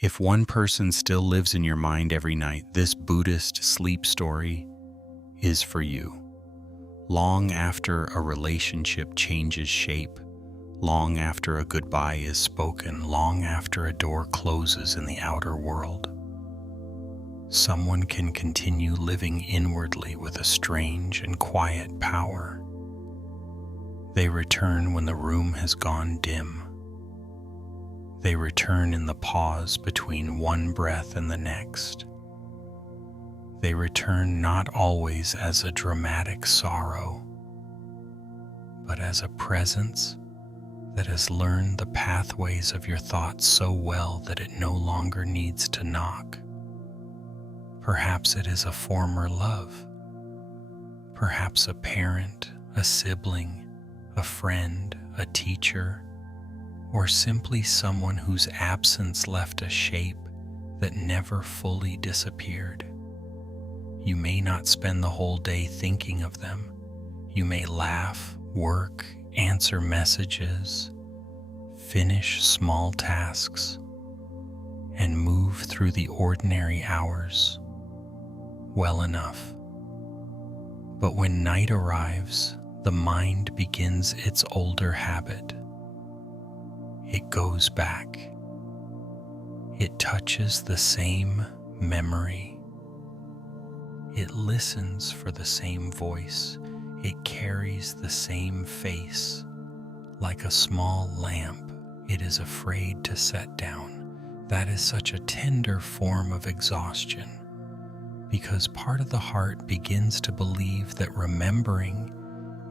If one person still lives in your mind every night, this Buddhist sleep story is for you. Long after a relationship changes shape, long after a goodbye is spoken, long after a door closes in the outer world, someone can continue living inwardly with a strange and quiet power. They return when the room has gone dim. They return in the pause between one breath and the next. They return not always as a dramatic sorrow, but as a presence that has learned the pathways of your thoughts so well that it no longer needs to knock. Perhaps it is a former love, perhaps a parent, a sibling, a friend, a teacher, or simply someone whose absence left a shape that never fully disappeared. You may not spend the whole day thinking of them. You may laugh, work, answer messages, finish small tasks, and move through the ordinary hours well enough. But when night arrives, the mind begins its older habit. It goes back. It touches the same memory. It listens for the same voice. It carries the same face. Like a small lamp, it is afraid to set down. That is such a tender form of exhaustion, because part of the heart begins to believe that remembering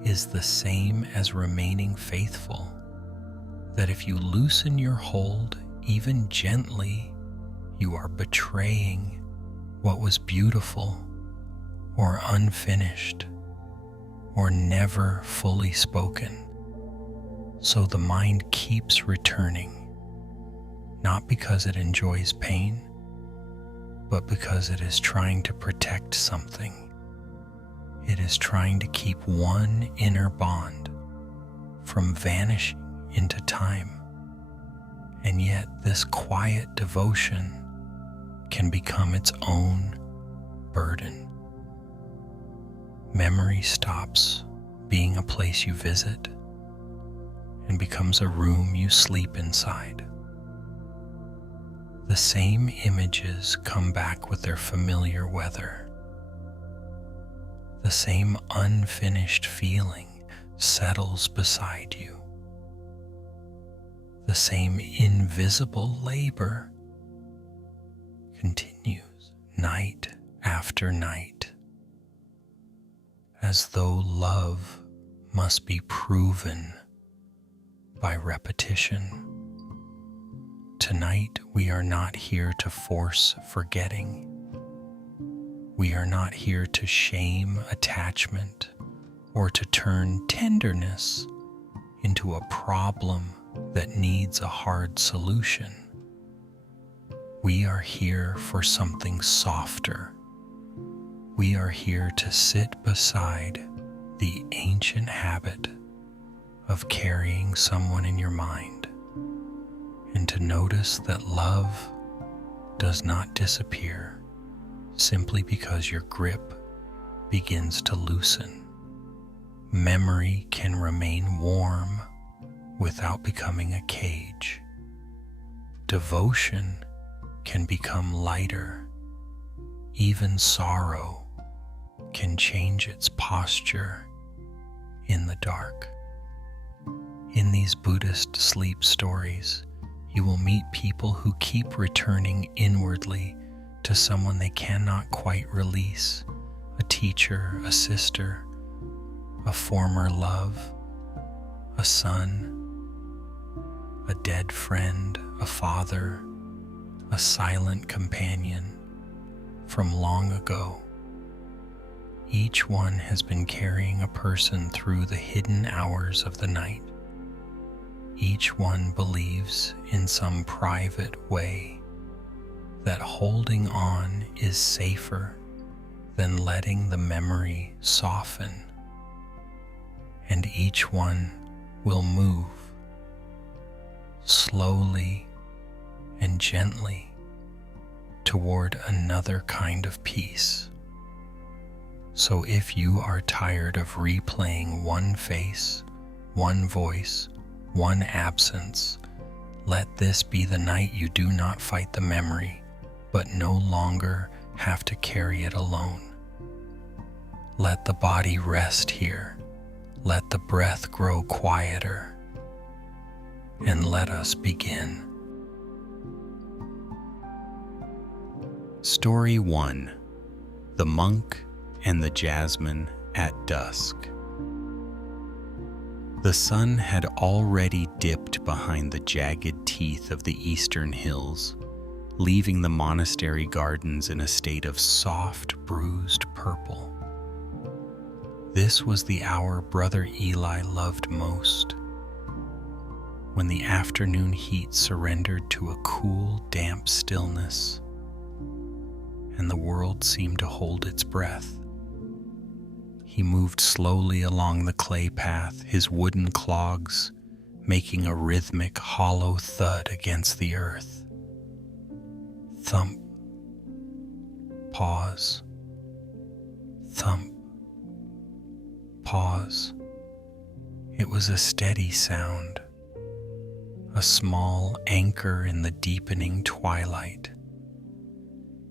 is the same as remaining faithful. That if you loosen your hold, even gently, you are betraying what was beautiful or unfinished or never fully spoken. So the mind keeps returning, not because it enjoys pain, but because it is trying to protect something. It is trying to keep one inner bond from vanishing into time. And yet this quiet devotion can become its own burden. Memory stops being a place you visit and becomes a room you sleep inside. The same images come back with their familiar weather. The same unfinished feeling settles beside you. The same invisible labor continues night after night, as though love must be proven by repetition. Tonight, we are not here to force forgetting. We are not here to shame attachment or to turn tenderness into a problem that needs a hard solution. We are here for something softer. We are here to sit beside the ancient habit of carrying someone in your mind, and to notice that love does not disappear simply because your grip begins to loosen. Memory can remain warm without becoming a cage. Devotion can become lighter. Even sorrow can change its posture in the dark. In these Buddhist sleep stories, you will meet people who keep returning inwardly to someone they cannot quite release, a teacher, a sister, a former love, a son, a dead friend, a father, a silent companion from long ago. Each one has been carrying a person through the hidden hours of the night. Each one believes in some private way that holding on is safer than letting the memory soften. And each one will move slowly and gently toward another kind of peace. So if you are tired of replaying one face, one voice, one absence, let this be the night you do not fight the memory, but no longer have to carry it alone. Let the body rest here. Let the breath grow quieter. And let us begin. Story 1. The Monk and the Jasmine at Dusk. The sun had already dipped behind the jagged teeth of the eastern hills, leaving the monastery gardens in a state of soft, bruised purple. This was the hour Brother Eli loved most, when the afternoon heat surrendered to a cool, damp stillness, and the world seemed to hold its breath. He moved slowly along the clay path, his wooden clogs making a rhythmic, hollow thud against the earth. Thump. Pause. Thump. Pause. It was a steady sound, a small anchor in the deepening twilight.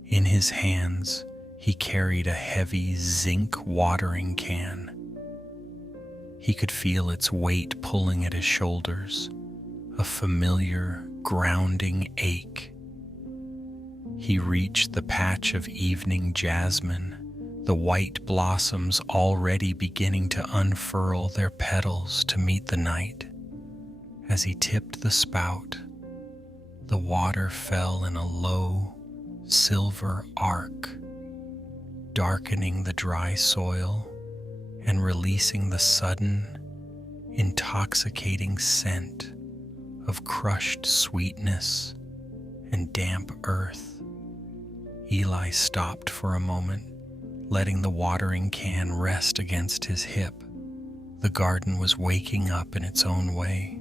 In his hands, he carried a heavy zinc watering can. He could feel its weight pulling at his shoulders, a familiar, grounding ache. He reached the patch of evening jasmine, the white blossoms already beginning to unfurl their petals to meet the night. As he tipped the spout, the water fell in a low, silver arc, darkening the dry soil and releasing the sudden, intoxicating scent of crushed sweetness and damp earth. Eli stopped for a moment, letting the watering can rest against his hip. The garden was waking up in its own way.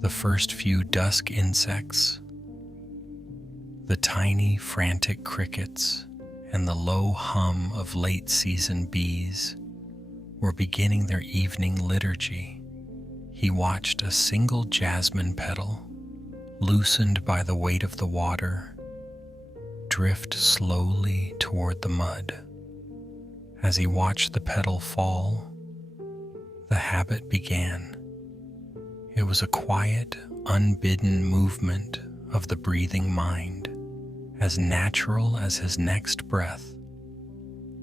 The first few dusk insects, the tiny, frantic crickets, and the low hum of late-season bees were beginning their evening liturgy. He watched a single jasmine petal, loosened by the weight of the water, drift slowly toward the mud. As he watched the petal fall, the habit began. It was a quiet, unbidden movement of the breathing mind, as natural as his next breath.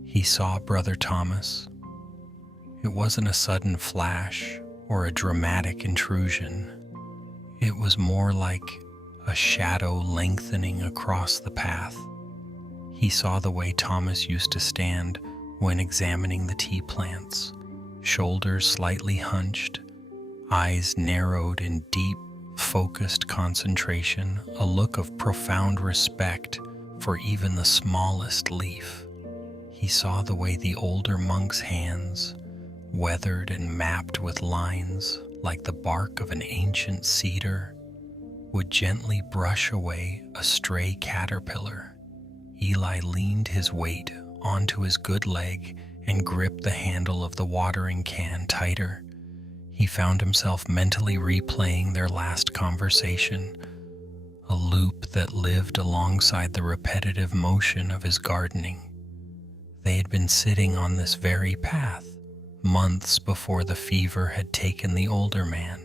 He saw Brother Thomas. It wasn't a sudden flash or a dramatic intrusion. It was more like a shadow lengthening across the path. He saw the way Thomas used to stand when examining the tea plants, shoulders slightly hunched, eyes narrowed in deep, focused concentration, a look of profound respect for even the smallest leaf. He saw the way the older monk's hands, weathered and mapped with lines like the bark of an ancient cedar, would gently brush away a stray caterpillar. Eli leaned his weight onto his good leg and gripped the handle of the watering can tighter. He found himself mentally replaying their last conversation, a loop that lived alongside the repetitive motion of his gardening. They had been sitting on this very path months before the fever had taken the older man.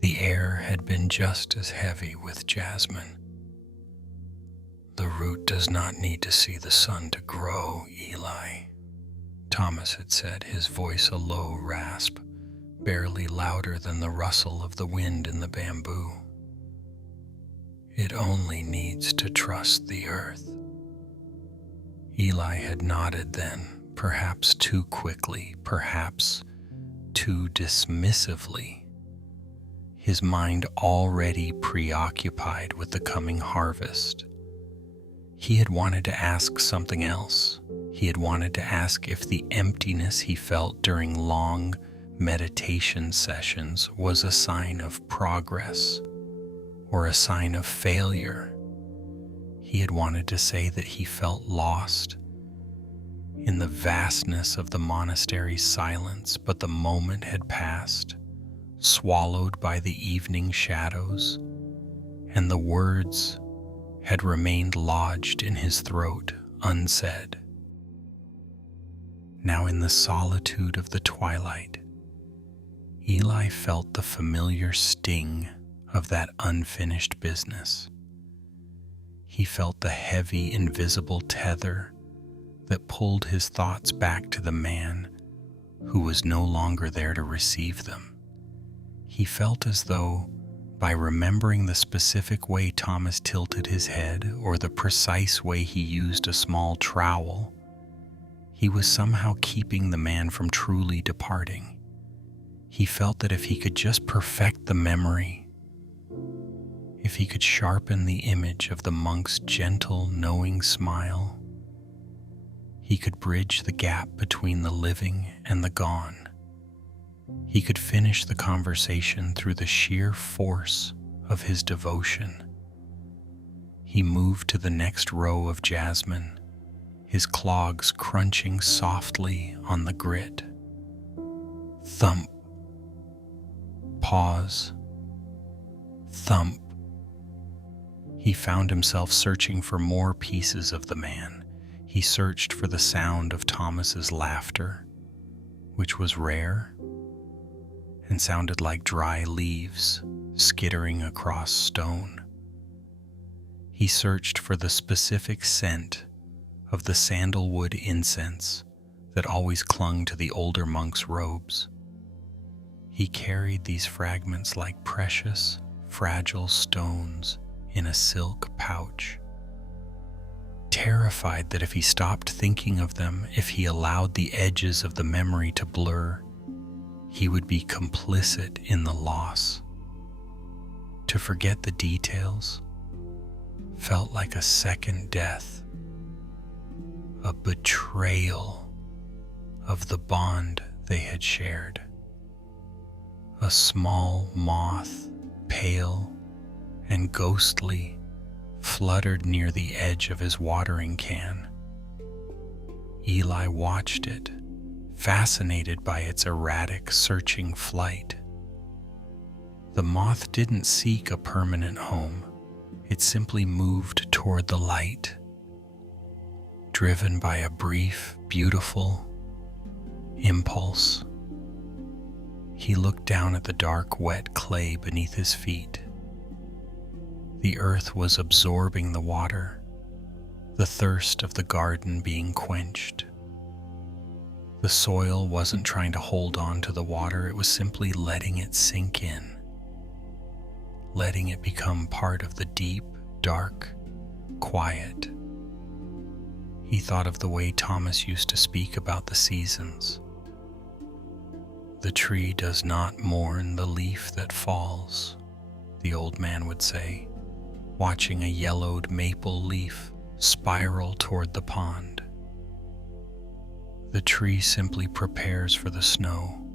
The air had been just as heavy with jasmine. "The root does not need to see the sun to grow, Eli," Thomas had said, his voice a low rasp, barely louder than the rustle of the wind in the bamboo. "It only needs to trust the earth." Eli had nodded then, perhaps too quickly, perhaps too dismissively, his mind already preoccupied with the coming harvest. He had wanted to ask something else. He had wanted to ask if the emptiness he felt during long meditation sessions was a sign of progress or a sign of failure. He had wanted to say that he felt lost in the vastness of the monastery's silence, but the moment had passed, swallowed by the evening shadows, and the words had remained lodged in his throat, unsaid. Now in the solitude of the twilight, Eli felt the familiar sting of that unfinished business. He felt the heavy, invisible tether that pulled his thoughts back to the man who was no longer there to receive them. He felt as though, by remembering the specific way Thomas tilted his head or the precise way he used a small trowel, he was somehow keeping the man from truly departing. He felt that if he could just perfect the memory, if he could sharpen the image of the monk's gentle, knowing smile, he could bridge the gap between the living and the gone. He could finish the conversation through the sheer force of his devotion. He moved to the next row of Jasmine, his clogs crunching softly on the grit. Thump. Pause. Thump. He found himself searching for more pieces of the man. He searched for the sound of Thomas's laughter, which was rare and sounded like dry leaves skittering across stone. He searched for the specific scent of the sandalwood incense that always clung to the older monk's robes. He carried these fragments like precious, fragile stones in a silk pouch, terrified that if he stopped thinking of them, if he allowed the edges of the memory to blur, he would be complicit in the loss. To forget the details felt like a second death, a betrayal of the bond they had shared. A small moth, pale and ghostly, fluttered near the edge of his watering can. Eli watched it, fascinated by its erratic, searching flight. The moth didn't seek a permanent home. It simply moved toward the light, driven by a brief, beautiful impulse. He looked down at the dark, wet clay beneath his feet. The earth was absorbing the water, the thirst of the garden being quenched. The soil wasn't trying to hold on to the water, it was simply letting it sink in, letting it become part of the deep, dark quiet. He thought of the way Thomas used to speak about the seasons. The tree does not mourn the leaf that falls, the old man would say, watching a yellowed maple leaf spiral toward the pond. The tree simply prepares for the snow.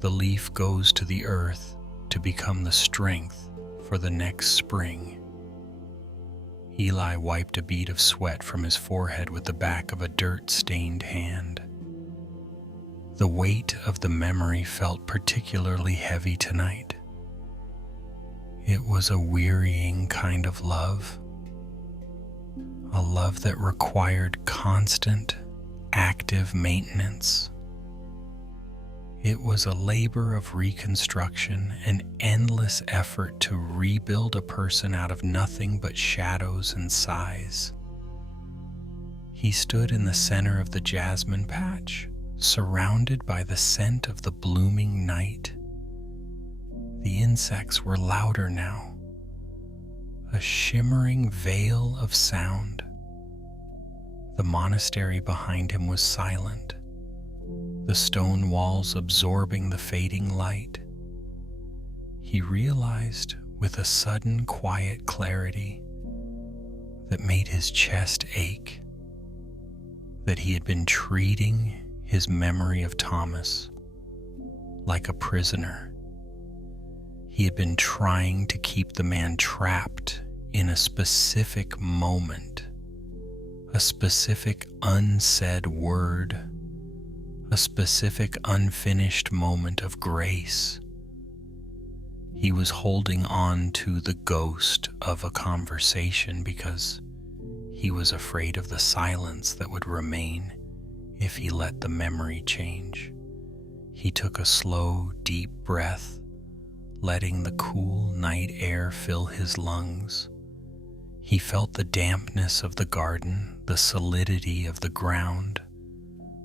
The leaf goes to the earth to become the strength for the next spring. Eli wiped a bead of sweat from his forehead with the back of a dirt-stained hand. The weight of the memory felt particularly heavy tonight. It was a wearying kind of love, a love that required constant, active maintenance. It was a labor of reconstruction, an endless effort to rebuild a person out of nothing but shadows and sighs. He stood in the center of the jasmine patch, surrounded by the scent of the blooming night. The insects were louder now, a shimmering veil of sound. The monastery behind him was silent, the stone walls absorbing the fading light. He realized with a sudden quiet clarity that made his chest ache that he had been treating his memory of Thomas like a prisoner. He had been trying to keep the man trapped in a specific moment, a specific unsaid word, a specific unfinished moment of grace. He was holding on to the ghost of a conversation because he was afraid of the silence that would remain if he let the memory change. He took a slow, deep breath, letting the cool night air fill his lungs. He felt the dampness of the garden, the solidity of the ground,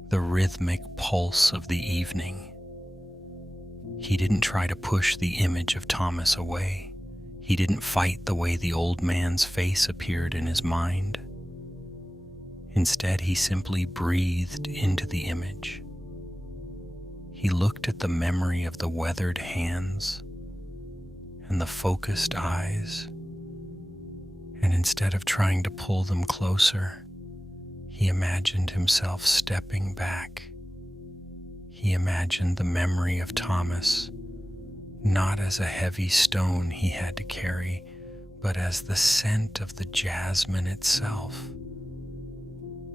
the rhythmic pulse of the evening. He didn't try to push the image of Thomas away. He didn't fight the way the old man's face appeared in his mind. Instead, he simply breathed into the image. He looked at the memory of the weathered hands and the focused eyes, and instead of trying to pull them closer, he imagined himself stepping back. He imagined the memory of Thomas not as a heavy stone he had to carry, but as the scent of the jasmine itself.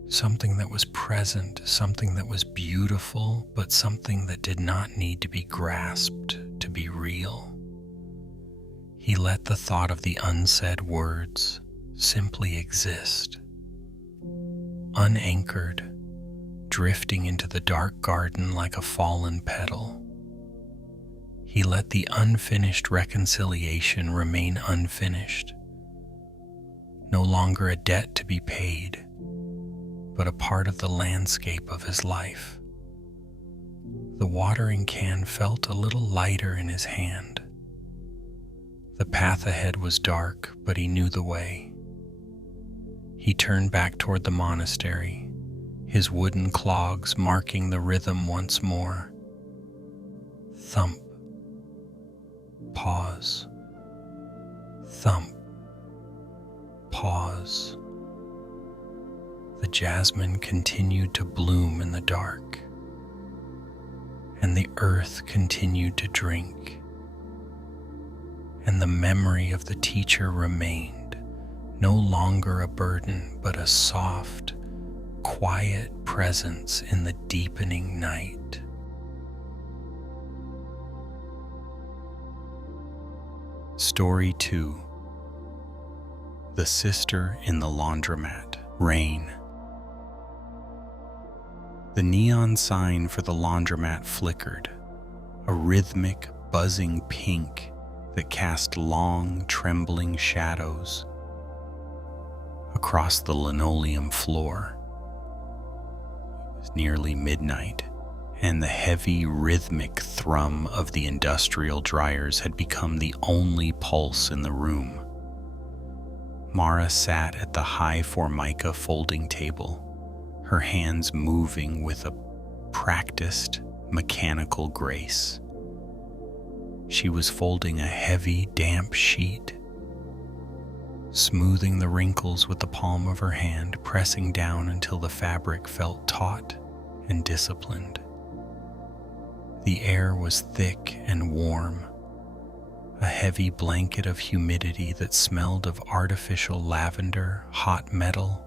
Something that was present, something that was beautiful, but something that did not need to be grasped to be real. He let the thought of the unsaid words simply exist, unanchored, drifting into the dark garden like a fallen petal. He let the unfinished reconciliation remain unfinished, no longer a debt to be paid, but a part of the landscape of his life. The watering can felt a little lighter in his hand. The path ahead was dark, but he knew the way. He turned back toward the monastery, his wooden clogs marking the rhythm once more. Thump. Pause. Thump. Pause. The jasmine continued to bloom in the dark, and the earth continued to drink, and the memory of the teacher remained, no longer a burden, but a soft, quiet presence in the deepening night. Story 2. The Sister in the Laundromat. Rain. The neon sign for the laundromat flickered, a rhythmic, buzzing pink that cast long, trembling shadows across the linoleum floor. It was nearly midnight, and the heavy, rhythmic thrum of the industrial dryers had become the only pulse in the room. Mara sat at the high formica folding table, her hands moving with a practiced, mechanical grace. She was folding a heavy, damp sheet, smoothing the wrinkles with the palm of her hand, pressing down until the fabric felt taut and disciplined. The air was thick and warm, a heavy blanket of humidity that smelled of artificial lavender, hot metal,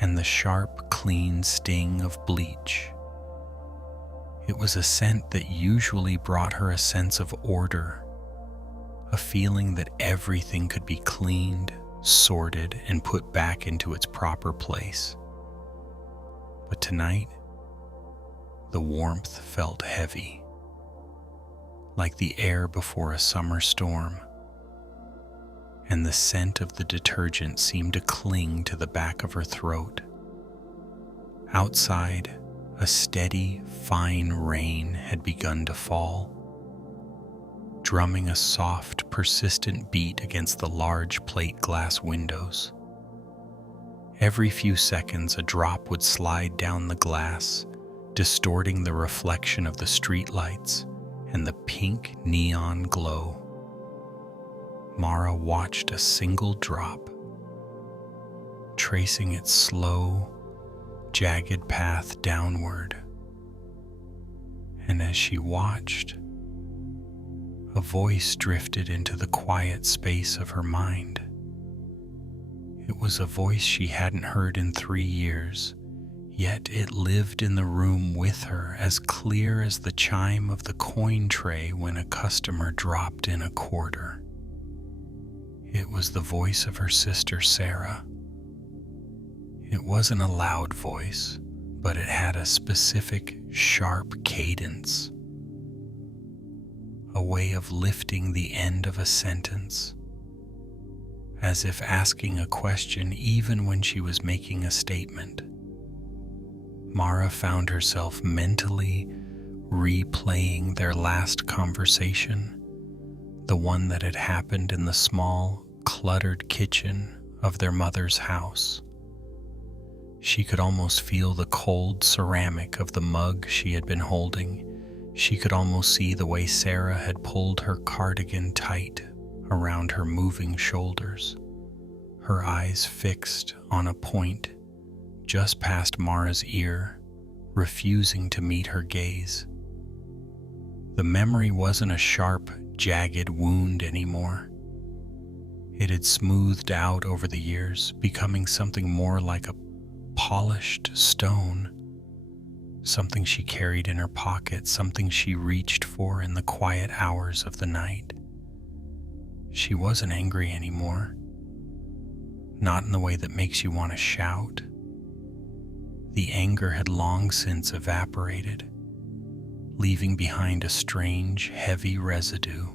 and the sharp, clean sting of bleach. It was a scent that usually brought her a sense of order, a feeling that everything could be cleaned, sorted, and put back into its proper place. But tonight, the warmth felt heavy, like the air before a summer storm, and the scent of the detergent seemed to cling to the back of her throat. Outside, a steady, fine rain had begun to fall, drumming a soft, persistent beat against the large plate glass windows. Every few seconds, a drop would slide down the glass, distorting the reflection of the streetlights and the pink neon glow. Mara watched a single drop, tracing its slow, jagged path downward. And as she watched, a voice drifted into the quiet space of her mind. It was a voice she hadn't heard in 3 years, yet it lived in the room with her, as clear as the chime of the coin tray when a customer dropped in a quarter. It was the voice of her sister Sarah. It wasn't a loud voice, but it had a specific, sharp cadence, a way of lifting the end of a sentence, as if asking a question even when she was making a statement. Mara found herself mentally replaying their last conversation, the one that had happened in the small, cluttered kitchen of their mother's house. She could almost feel the cold ceramic of the mug she had been holding. She could almost see the way Sarah had pulled her cardigan tight around her moving shoulders, her eyes fixed on a point just past Mara's ear, refusing to meet her gaze. The memory wasn't a sharp, jagged wound anymore. It had smoothed out over the years, becoming something more like a polished stone, something she carried in her pocket, something she reached for in the quiet hours of the night. She wasn't angry anymore, not in the way that makes you want to shout. The anger had long since evaporated, leaving behind a strange, heavy residue.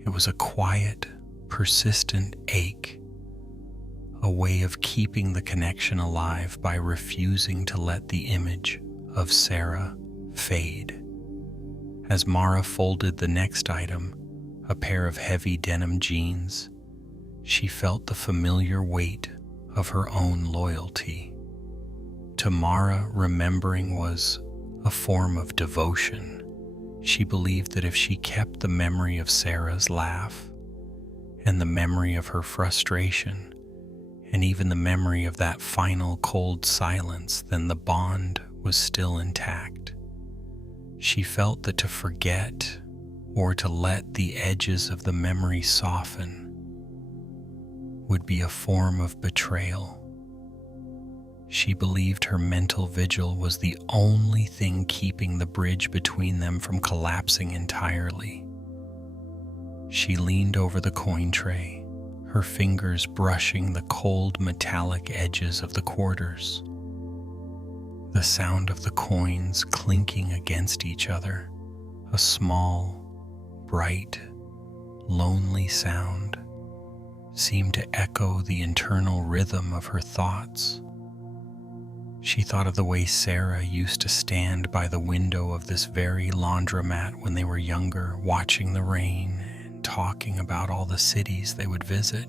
It was a quiet, persistent ache, a way of keeping the connection alive by refusing to let the image of Sarah fade. As Mara folded the next item, a pair of heavy denim jeans, she felt the familiar weight of her own loyalty. To Mara, remembering was a form of devotion. She believed that if she kept the memory of Sarah's laugh, and the memory of her frustration, and even the memory of that final cold silence, then the bond was still intact. She felt that to forget or to let the edges of the memory soften would be a form of betrayal. She believed her mental vigil was the only thing keeping the bridge between them from collapsing entirely. She leaned over the coin tray, her fingers brushing the cold metallic edges of the quarters. The sound of the coins clinking against each other, a small, bright, lonely sound, seemed to echo the internal rhythm of her thoughts. She thought of the way Sarah used to stand by the window of this very laundromat when they were younger, watching the rain and talking about all the cities they would visit.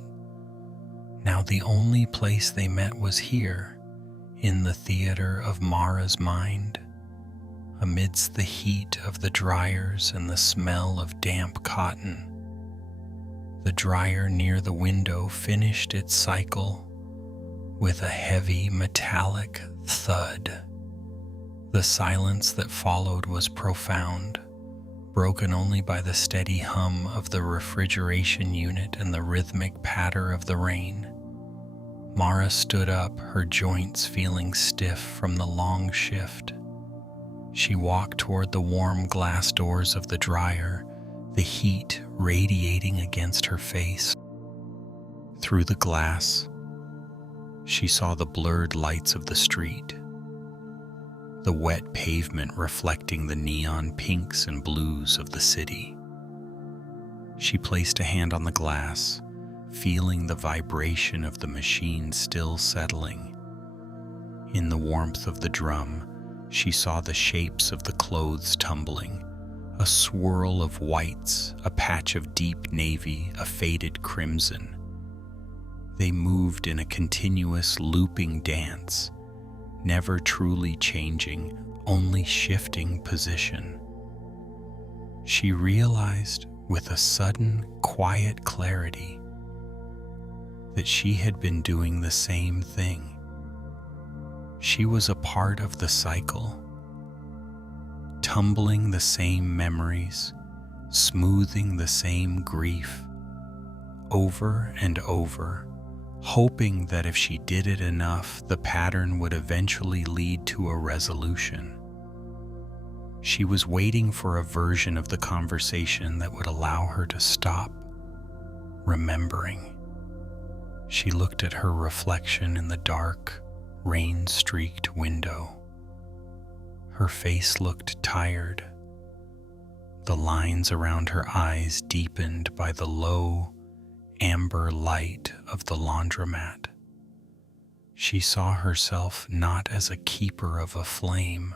Now the only place they met was here, in the theater of Mara's mind, amidst the heat of the dryers and the smell of damp cotton. The dryer near the window finished its cycle with a heavy metallic thud. The silence that followed was profound, broken only by the steady hum of the refrigeration unit and the rhythmic patter of the rain. Mara stood up, her joints feeling stiff from the long shift. She walked toward the warm glass doors of the dryer, the heat radiating against her face. Through the glass, she saw the blurred lights of the street, the wet pavement reflecting the neon pinks and blues of the city. She placed a hand on the glass, feeling the vibration of the machine still settling. In the warmth of the drum, she saw the shapes of the clothes tumbling, a swirl of whites, a patch of deep navy, a faded crimson. They moved in a continuous looping dance, never truly changing, only shifting position. She realized with a sudden, quiet clarity that she had been doing the same thing. She was a part of the cycle, tumbling the same memories, smoothing the same grief, over and over, hoping that if she did it enough, the pattern would eventually lead to a resolution. She was waiting for a version of the conversation that would allow her to stop, remembering. She looked at her reflection in the dark, rain-streaked window. Her face looked tired. The lines around her eyes deepened by the low, amber light of the laundromat. She saw herself not as a keeper of a flame,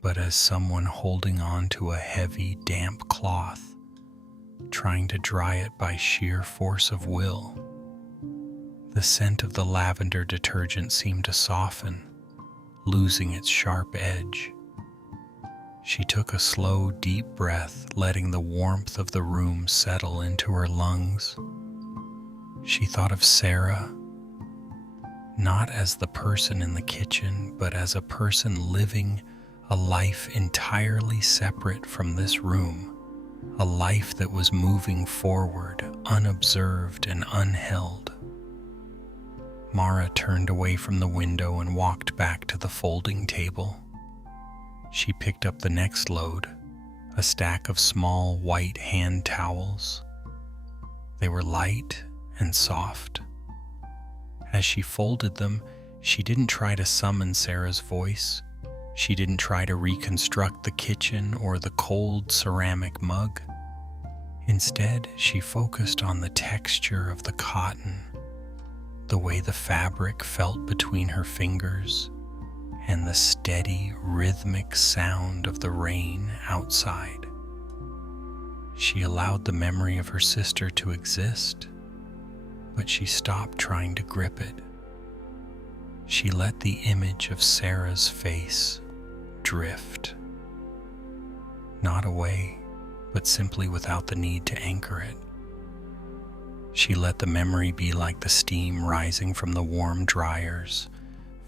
but as someone holding on to a heavy, damp cloth, trying to dry it by sheer force of will. The scent of the lavender detergent seemed to soften, losing its sharp edge. She took a slow, deep breath, letting the warmth of the room settle into her lungs. She thought of Sarah, not as the person in the kitchen, but as a person living a life entirely separate from this room, a life that was moving forward, unobserved and unheld. Mara turned away from the window and walked back to the folding table. She picked up the next load, a stack of small white hand towels. They were light and soft. As she folded them, she didn't try to summon Sarah's voice. She didn't try to reconstruct the kitchen or the cold ceramic mug. Instead, she focused on the texture of the cotton, the way the fabric felt between her fingers, and the steady, rhythmic sound of the rain outside. She allowed the memory of her sister to exist, but she stopped trying to grip it. She let the image of Sarah's face drift, not away, but simply without the need to anchor it. She let the memory be like the steam rising from the warm dryers,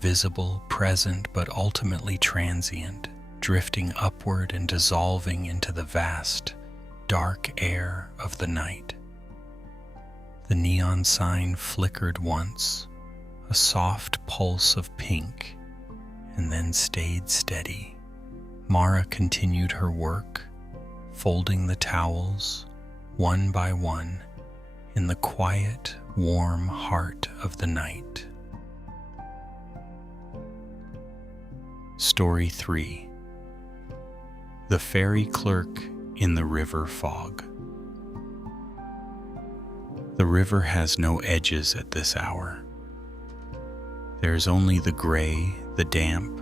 visible, present, but ultimately transient, drifting upward and dissolving into the vast, dark air of the night. The neon sign flickered once, a soft pulse of pink, and then stayed steady. Mara continued her work, folding the towels, one by one, in the quiet, warm heart of the night. Story 3. The Ferry Clerk in the River Fog. The river has no edges at this hour. There is only the gray, the damp,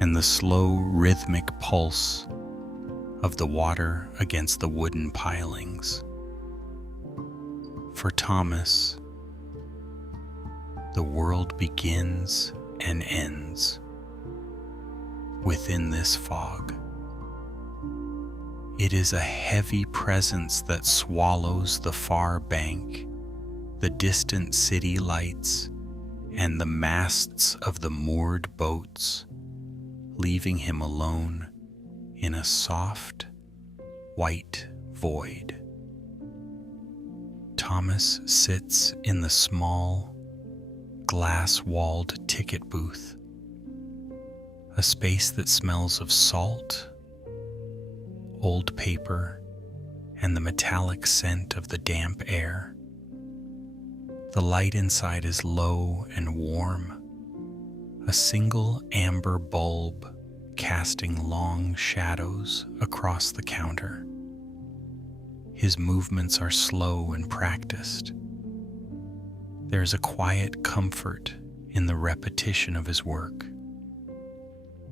and the slow, rhythmic pulse of the water against the wooden pilings. For Thomas, the world begins and ends within this fog. It is a heavy presence that swallows the far bank, the distant city lights, and the masts of the moored boats, leaving him alone in a soft, white void. Thomas sits in the small, glass-walled ticket booth, a space that smells of salt, old paper, and the metallic scent of the damp air. The light inside is low and warm, a single amber bulb casting long shadows across the counter. His movements are slow and practiced. There's a quiet comfort in the repetition of his work.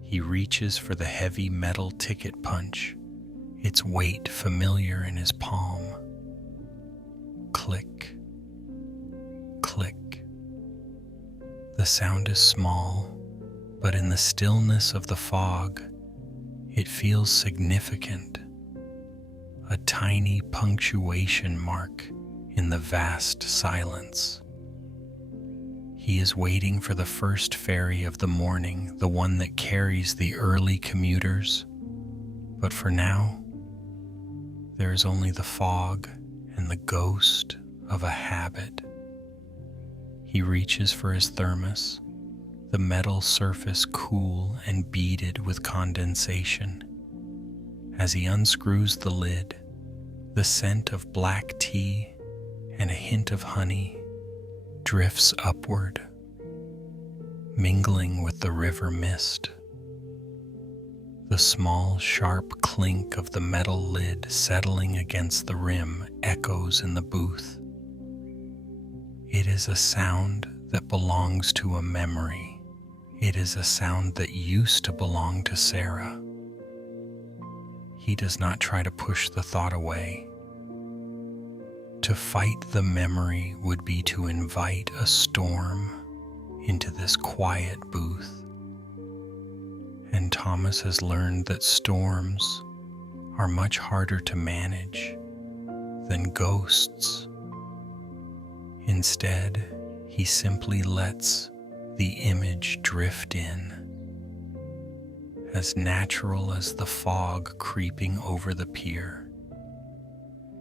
He reaches for the heavy metal ticket punch, its weight familiar in his palm. Click, click. The sound is small, but in the stillness of the fog, it feels significant. A tiny punctuation mark in the vast silence. He is waiting for the first ferry of the morning, the one that carries the early commuters. But for now, there is only the fog and the ghost of a habit. He reaches for his thermos, the metal surface cool and beaded with condensation. As he unscrews the lid, the scent of black tea and a hint of honey drifts upward, mingling with the river mist. The small, sharp clink of the metal lid settling against the rim echoes in the booth. It is a sound that belongs to a memory. It is a sound that used to belong to Sarah. He does not try to push the thought away. To fight the memory would be to invite a storm into this quiet booth. And Thomas has learned that storms are much harder to manage than ghosts. Instead, he simply lets the image drift in, as natural as the fog creeping over the pier.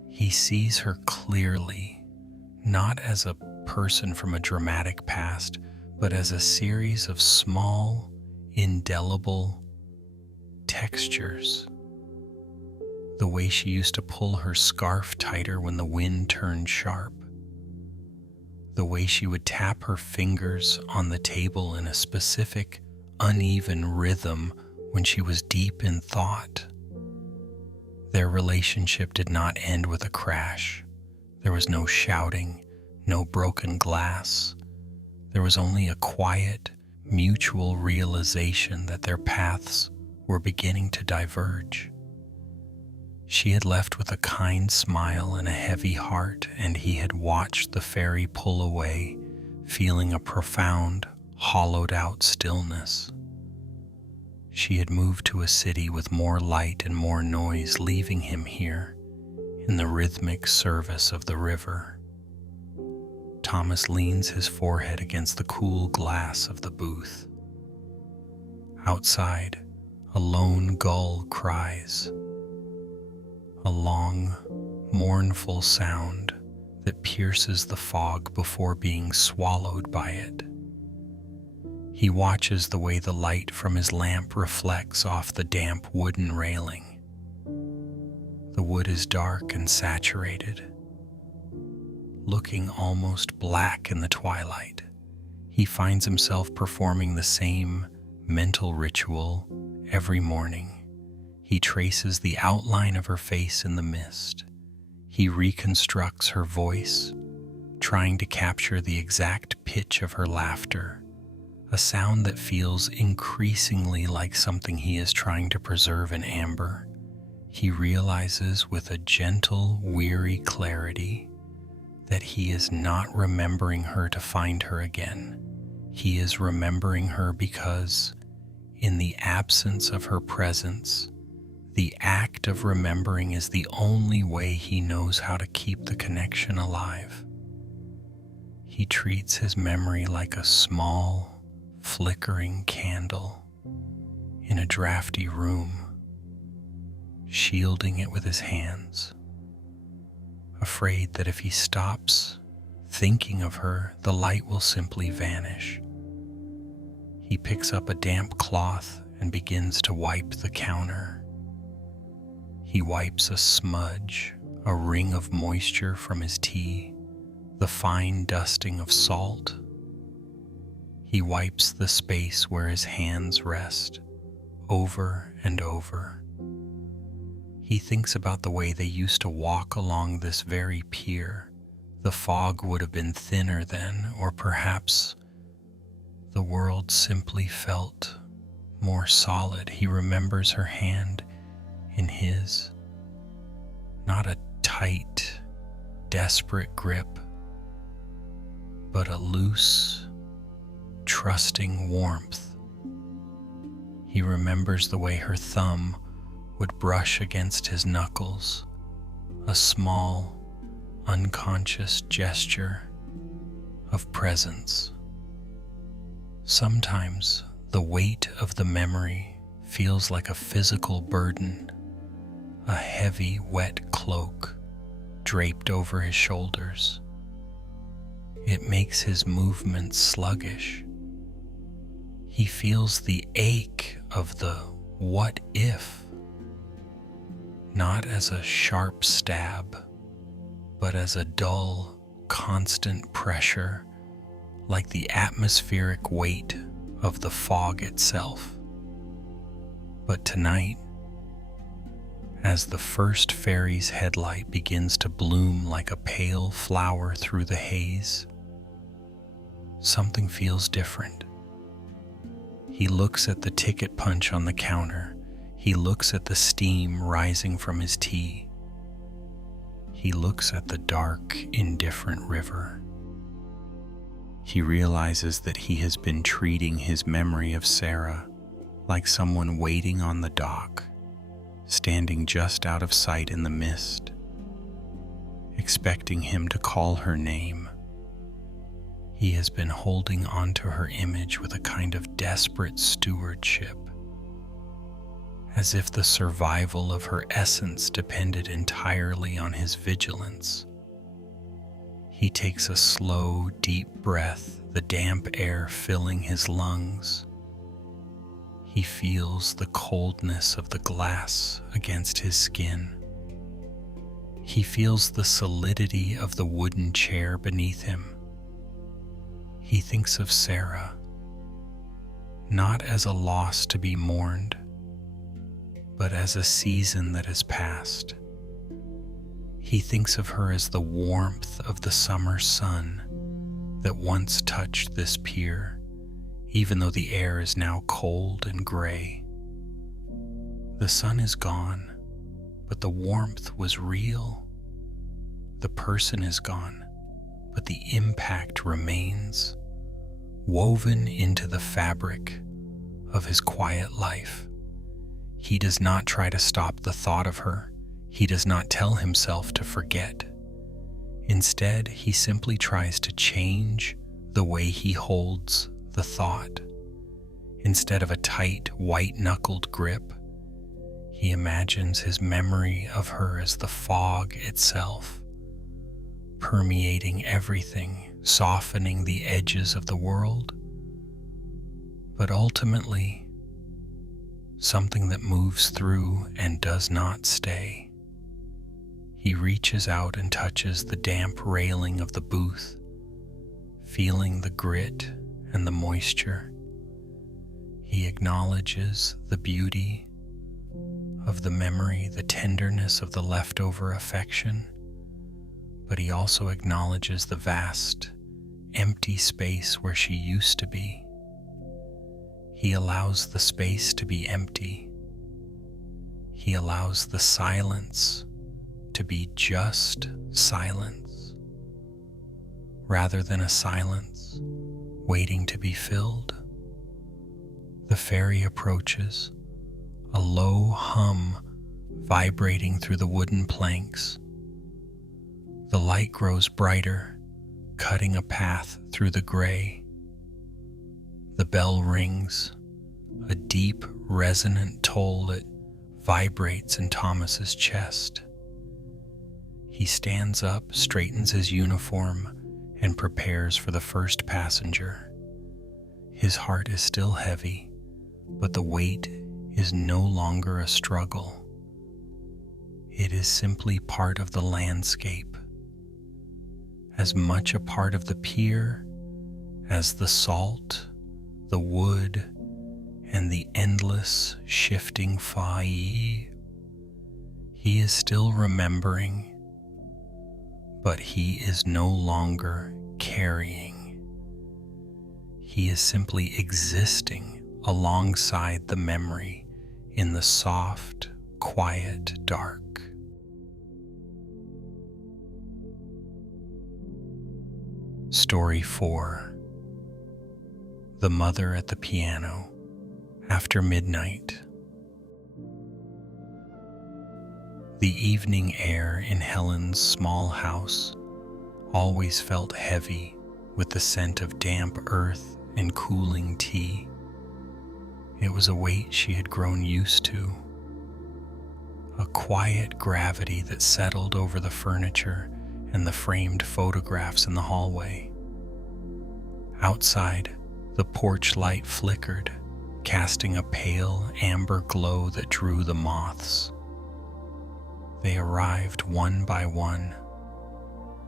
He sees her clearly, not as a person from a dramatic past, but as a series of small, indelible textures. The way she used to pull her scarf tighter when the wind turned sharp. The way she would tap her fingers on the table in a specific, uneven rhythm when she was deep in thought. Their relationship did not end with a crash. There was no shouting, no broken glass. There was only a quiet, mutual realization that their paths were beginning to diverge. She had left with a kind smile and a heavy heart, and he had watched the ferry pull away, feeling a profound, hollowed-out stillness. She had moved to a city with more light and more noise, leaving him here in the rhythmic service of the river. Thomas leans his forehead against the cool glass of the booth. Outside, a lone gull cries, a long, mournful sound that pierces the fog before being swallowed by it. He watches the way the light from his lamp reflects off the damp wooden railing. The wood is dark and saturated, looking almost black in the twilight. He finds himself performing the same mental ritual every morning. He traces the outline of her face in the mist. He reconstructs her voice, trying to capture the exact pitch of her laughter, a sound that feels increasingly like something he is trying to preserve in amber. He realizes with a gentle, weary clarity that he is not remembering her to find her again. He is remembering her because, in the absence of her presence, the act of remembering is the only way he knows how to keep the connection alive. He treats his memory like a small, flickering candle in a drafty room, shielding it with his hands, afraid that if he stops thinking of her, the light will simply vanish. He picks up a damp cloth and begins to wipe the counter. He wipes a smudge, a ring of moisture from his tea, the fine dusting of salt. He wipes the space where his hands rest, over and over. He thinks about the way they used to walk along this very pier. The fog would have been thinner then, or perhaps the world simply felt more solid. He remembers her hand in his, not a tight, desperate grip, but a loose, trusting warmth. He remembers the way her thumb would brush against his knuckles, a small, unconscious gesture of presence. Sometimes the weight of the memory feels like a physical burden, a heavy, wet cloak draped over his shoulders. It makes his movements sluggish. He feels the ache of the what if, not as a sharp stab, but as a dull, constant pressure, like the atmospheric weight of the fog itself. But tonight, as the first ferry's headlight begins to bloom like a pale flower through the haze, something feels different. He looks at the ticket punch on the counter. He looks at the steam rising from his tea. He looks at the dark, indifferent river. He realizes that he has been treating his memory of Sarah like someone waiting on the dock, standing just out of sight in the mist, expecting him to call her name. He has been holding onto her image with a kind of desperate stewardship, as if the survival of her essence depended entirely on his vigilance. He takes a slow, deep breath, the damp air filling his lungs. He feels the coldness of the glass against his skin. He feels the solidity of the wooden chair beneath him. He thinks of Sarah, not as a loss to be mourned, but as a season that has passed. He thinks of her as the warmth of the summer sun that once touched this pier, even though the air is now cold and gray. The sun is gone, but the warmth was real. The person is gone, but the impact remains, woven into the fabric of his quiet life. He does not try to stop the thought of her. He does not tell himself to forget. Instead, he simply tries to change the way he holds the thought. Instead of a tight, white-knuckled grip, he imagines his memory of her as the fog itself, permeating everything, softening the edges of the world, but ultimately something that moves through and does not stay. He reaches out and touches the damp railing of the booth, feeling the grit and the moisture. He acknowledges the beauty of the memory, the tenderness of the leftover affection, but he also acknowledges the vast, empty space where she used to be. He allows the space to be empty. He allows the silence to be just silence, rather than a silence waiting to be filled. The ferry approaches, a low hum vibrating through the wooden planks. The light grows brighter, cutting a path through the gray. The bell rings, a deep, resonant toll that vibrates in Thomas's chest. He stands up, straightens his uniform, and prepares for the first passenger. His heart is still heavy, but the weight is no longer a struggle. It is simply part of the landscape, as much a part of the pier as the salt, the wood, and the endless shifting fa'i. He is still remembering, but he is no longer carrying. He is simply existing alongside the memory in the soft, quiet dark. Story 4. The Mother at the Piano. After midnight. The evening air in Helen's small house always felt heavy with the scent of damp earth and cooling tea. It was a weight she had grown used to, a quiet gravity that settled over the furniture and the framed photographs in the hallway. Outside, the porch light flickered, casting a pale amber glow that drew the moths. They arrived one by one,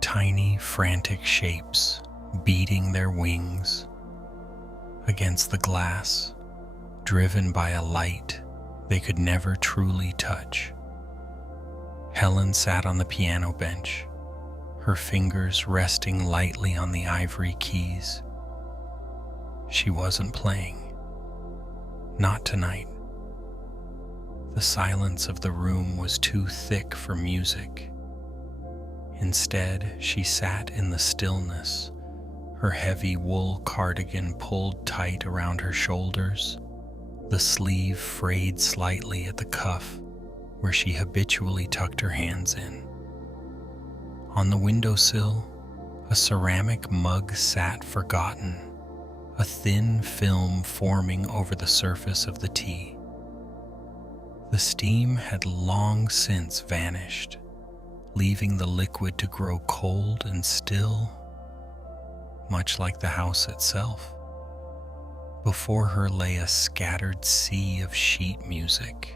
tiny, frantic shapes beating their wings against the glass, driven by a light they could never truly touch. Helen sat on the piano bench, her fingers resting lightly on the ivory keys. She wasn't playing. Not tonight. The silence of the room was too thick for music. Instead, she sat in the stillness, her heavy wool cardigan pulled tight around her shoulders, the sleeve frayed slightly at the cuff where she habitually tucked her hands in. On the windowsill, a ceramic mug sat forgotten, a thin film forming over the surface of the tea. The steam had long since vanished, leaving the liquid to grow cold and still, much like the house itself. Before her lay a scattered sea of sheet music.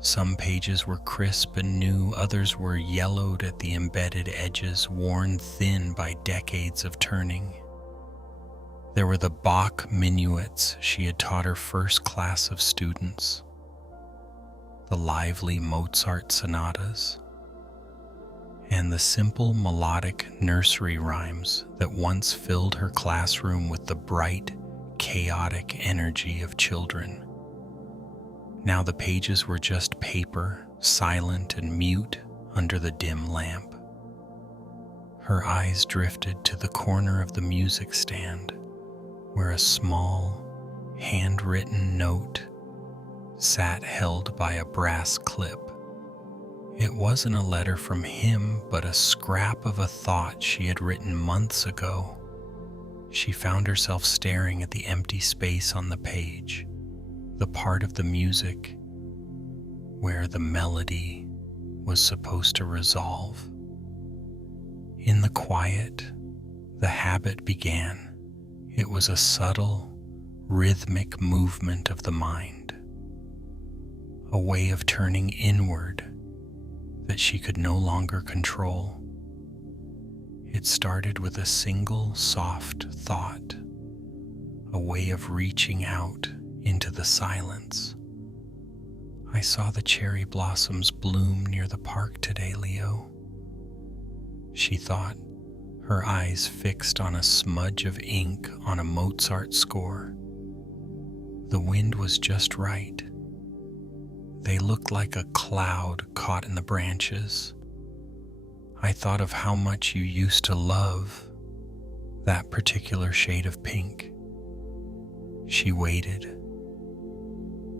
Some pages were crisp and new, others were yellowed at the embedded edges, worn thin by decades of turning. There were the Bach minuets she had taught her first class of students, the lively Mozart sonatas, and the simple melodic nursery rhymes that once filled her classroom with the bright, chaotic energy of children. Now the pages were just paper, silent and mute under the dim lamp. Her eyes drifted to the corner of the music stand, where a small, handwritten note sat held by a brass clip. It wasn't a letter from him, but a scrap of a thought she had written months ago. She found herself staring at the empty space on the page, the part of the music where the melody was supposed to resolve. In the quiet, the habit began. It was a subtle, rhythmic movement of the mind, a way of turning inward that she could no longer control. It started with a single soft thought, a way of reaching out into the silence. I saw the cherry blossoms bloom near the park today, Leo. She thought, her eyes fixed on a smudge of ink on a Mozart score. The wind was just right. They looked like a cloud caught in the branches. I thought of how much you used to love that particular shade of pink. She waited,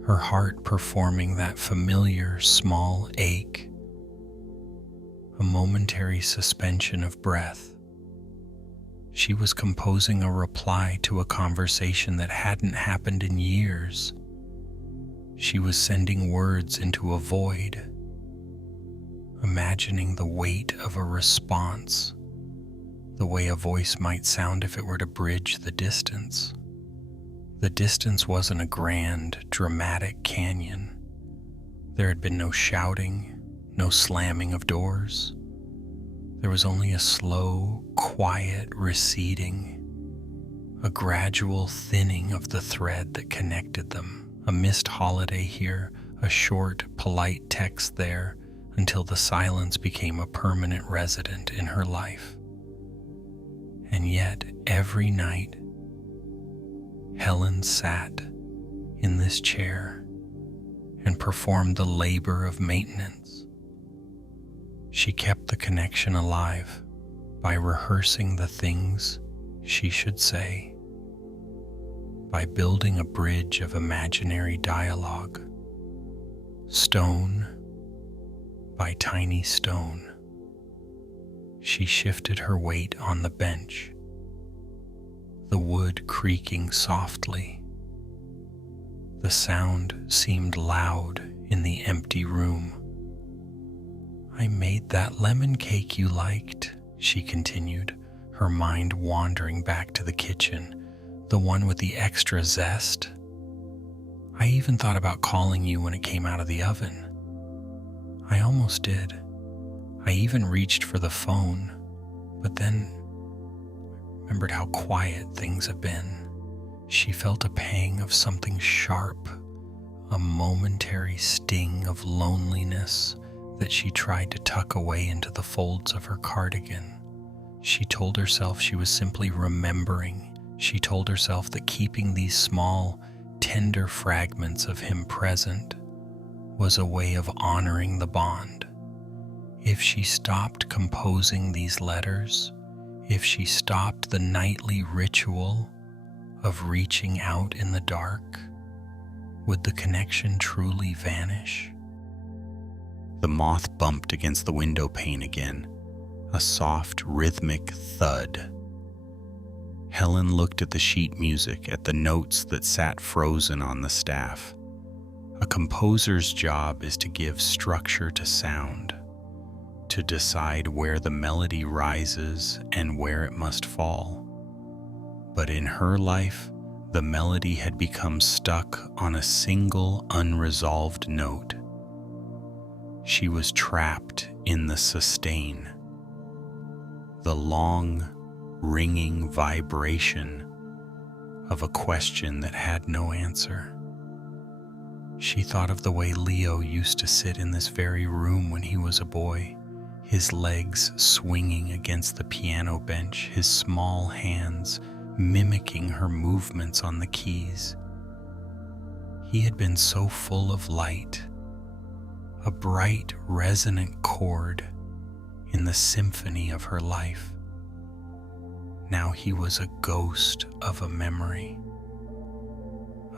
her heart performing that familiar small ache, a momentary suspension of breath. She was composing a reply to a conversation that hadn't happened in years. She was sending words into a void, imagining the weight of a response, the way a voice might sound if it were to bridge the distance. The distance wasn't a grand, dramatic canyon. There had been no shouting, no slamming of doors. There was only a slow, quiet receding, a gradual thinning of the thread that connected them. A missed holiday here, a short, polite text there, until the silence became a permanent resident in her life. And yet, every night, Helen sat in this chair and performed the labor of maintenance. She kept the connection alive by rehearsing the things she should say, by building a bridge of imaginary dialogue, stone by tiny stone. She shifted her weight on the bench, the wood creaking softly. The sound seemed loud in the empty room. I made that lemon cake you liked, she continued, her mind wandering back to the kitchen, the one with the extra zest. I even thought about calling you when it came out of the oven. I almost did. I even reached for the phone, but then remembered how quiet things have been. She felt a pang of something sharp, a momentary sting of loneliness that she tried to tuck away into the folds of her cardigan. She told herself she was simply remembering. She told herself that keeping these small, tender fragments of him present was a way of honoring the bond. If she stopped composing these letters, if she stopped the nightly ritual of reaching out in the dark, would the connection truly vanish? The moth bumped against the window pane again, a soft, rhythmic thud. Helen looked at the sheet music, at the notes that sat frozen on the staff. A composer's job is to give structure to sound, to decide where the melody rises and where it must fall. But in her life, the melody had become stuck on a single unresolved note. She was trapped in the sustain, the long, ringing vibration of a question that had no answer. She thought of the way Leo used to sit in this very room when he was a boy, his legs swinging against the piano bench, his small hands mimicking her movements on the keys. He had been so full of light, a bright, resonant chord in the symphony of her life. Now he was a ghost of a memory,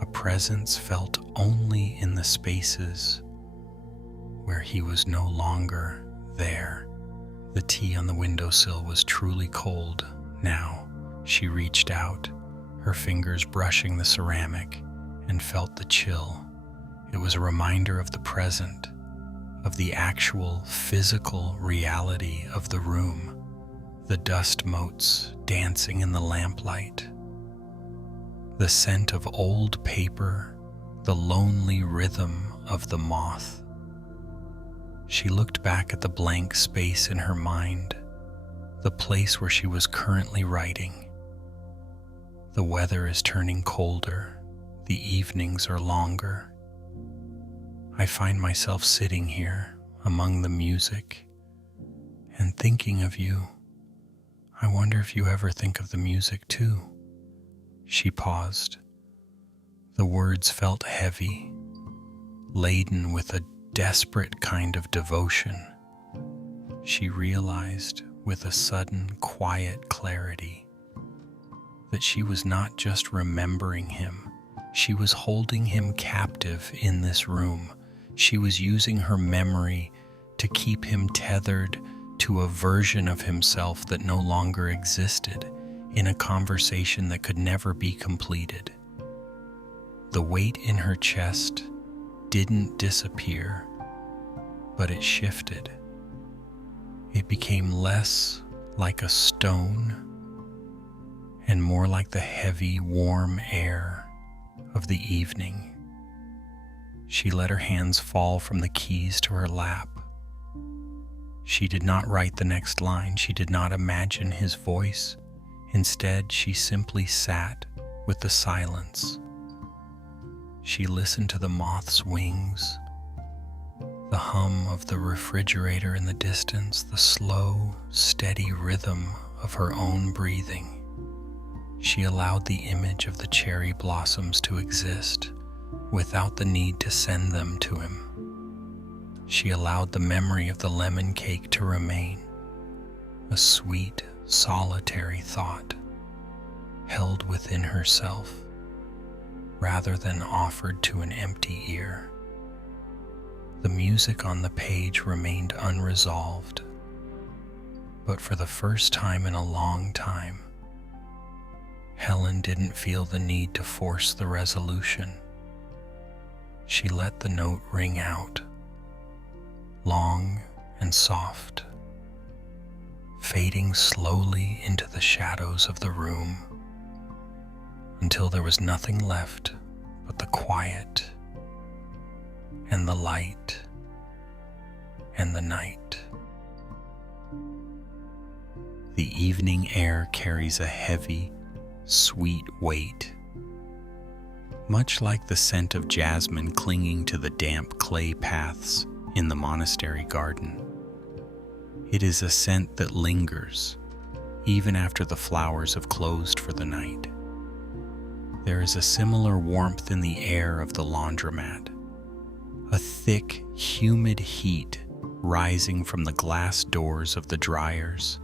a presence felt only in the spaces where he was no longer there. The tea on the windowsill was truly cold now. She reached out, her fingers brushing the ceramic, and felt the chill. It was a reminder of the present, of the actual physical reality of the room, the dust motes dancing in the lamplight, the scent of old paper, the lonely rhythm of the moth. She looked back at the blank space in her mind, the place where she was currently writing. The weather is turning colder, the evenings are longer. I find myself sitting here among the music and thinking of you. I wonder if you ever think of the music too. She paused. The words felt heavy, laden with a desperate kind of devotion. She realized with a sudden quiet clarity that she was not just remembering him, she was holding him captive in this room. She was using her memory to keep him tethered to a version of himself that no longer existed, in a conversation that could never be completed. The weight in her chest didn't disappear, but it shifted. It became less like a stone and more like the heavy, warm air of the evening. She let her hands fall from the keys to her lap. She did not write the next line. She did not imagine his voice. Instead, she simply sat with the silence. She listened to the moth's wings, the hum of the refrigerator in the distance, the slow, steady rhythm of her own breathing. She allowed the image of the cherry blossoms to exist without the need to send them to him. She allowed the memory of the lemon cake to remain, a sweet, solitary thought held within herself rather than offered to an empty ear. The music on the page remained unresolved, but for the first time in a long time, Helen didn't feel the need to force the resolution. She let the note ring out, long and soft, fading slowly into the shadows of the room until there was nothing left but the quiet and the light and the night. The evening air carries a heavy, sweet weight, much like the scent of jasmine clinging to the damp clay paths in the monastery garden. It is a scent that lingers even after the flowers have closed for the night. There is a similar warmth in the air of the laundromat, a thick, humid heat rising from the glass doors of the dryers,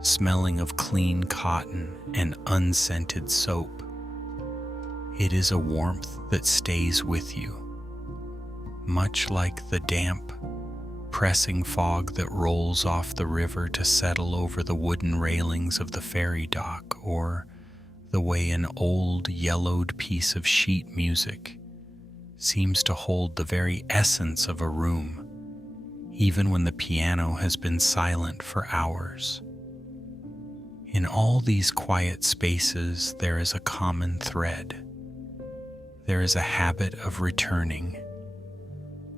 smelling of clean cotton and unscented soap. It is a warmth that stays with you, much like the damp, pressing fog that rolls off the river to settle over the wooden railings of the ferry dock, or the way an old, yellowed piece of sheet music seems to hold the very essence of a room, even when the piano has been silent for hours. In all these quiet spaces, there is a common thread. There is a habit of returning.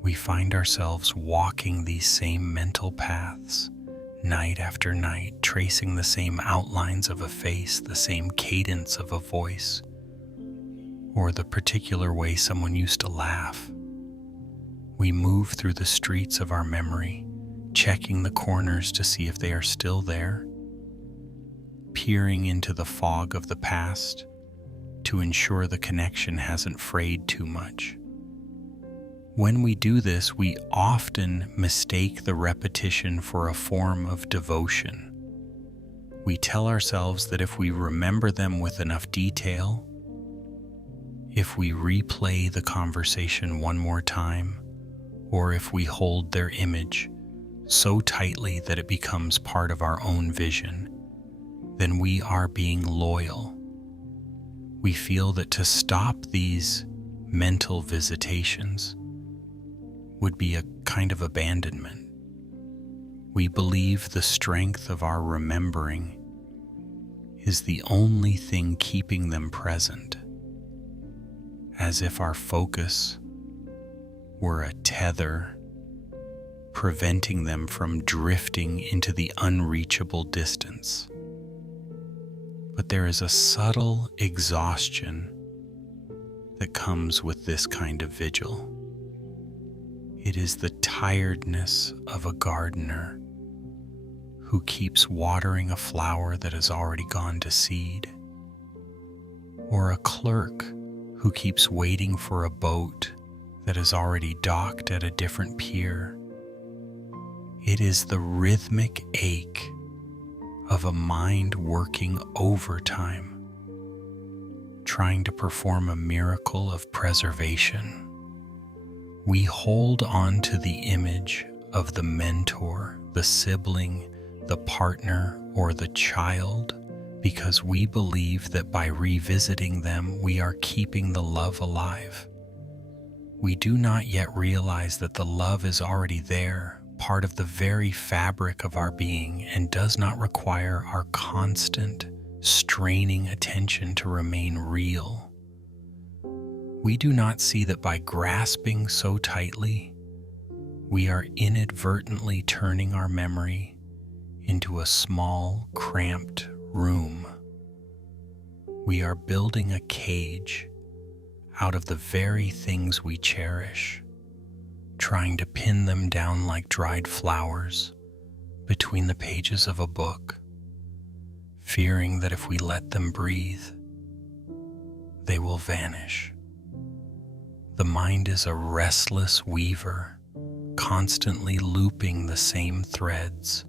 We find ourselves walking these same mental paths, night after night, tracing the same outlines of a face, the same cadence of a voice, or the particular way someone used to laugh. We move through the streets of our memory, checking the corners to see if they are still there, peering into the fog of the past to ensure the connection hasn't frayed too much. When we do this, we often mistake the repetition for a form of devotion. We tell ourselves that if we remember them with enough detail, if we replay the conversation one more time, or if we hold their image so tightly that it becomes part of our own vision, then we are being loyal. We feel that to stop these mental visitations would be a kind of abandonment. We believe the strength of our remembering is the only thing keeping them present, as if our focus were a tether preventing them from drifting into the unreachable distance. But there is a subtle exhaustion that comes with this kind of vigil. It is the tiredness of a gardener who keeps watering a flower that has already gone to seed, or a clerk who keeps waiting for a boat that has already docked at a different pier. It is the rhythmic ache of a mind working overtime, trying to perform a miracle of preservation. We hold on to the image of the mentor, the sibling, the partner, or the child because we believe that by revisiting them, we are keeping the love alive. We do not yet realize that the love is already there, part of the very fabric of our being, and does not require our constant, straining attention to remain real. We do not see that by grasping so tightly, we are inadvertently turning our memory into a small, cramped room. We are building a cage out of the very things we cherish, trying to pin them down like dried flowers between the pages of a book, fearing that if we let them breathe, they will vanish. The mind is a restless weaver, constantly looping the same threads,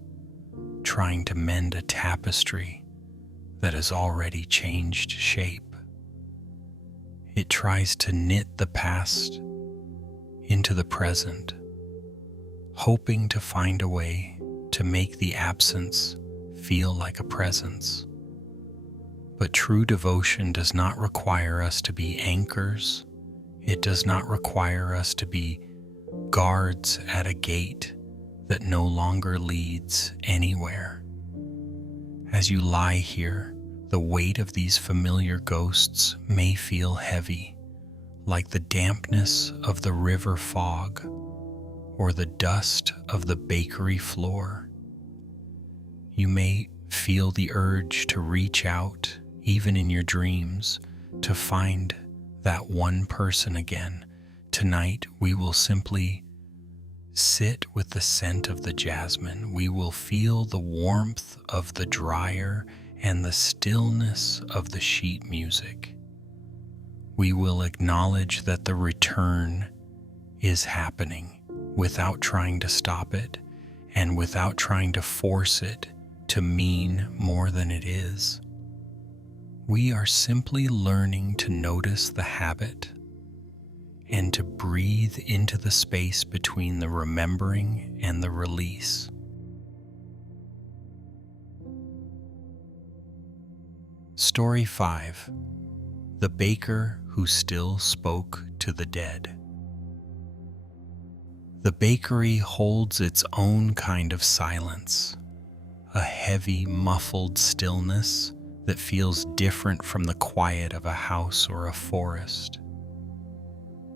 trying to mend a tapestry that has already changed shape. It tries to knit the past into the present, hoping to find a way to make the absence feel like a presence. But true devotion does not require us to be anchors. It does not require us to be guards at a gate that no longer leads anywhere. As you lie here, the weight of these familiar ghosts may feel heavy, like the dampness of the river fog or the dust of the bakery floor. You may feel the urge to reach out, even in your dreams, to find that one person again. Tonight, we will simply sit with the scent of the jasmine. We will feel the warmth of the dryer and the stillness of the sheet music. We will acknowledge that the return is happening without trying to stop it and without trying to force it to mean more than it is. We are simply learning to notice the habit and to breathe into the space between the remembering and the release. Story 5. The Baker Who Still Spoke to the Dead. The bakery holds its own kind of silence, a heavy, muffled stillness that feels different from the quiet of a house or a forest.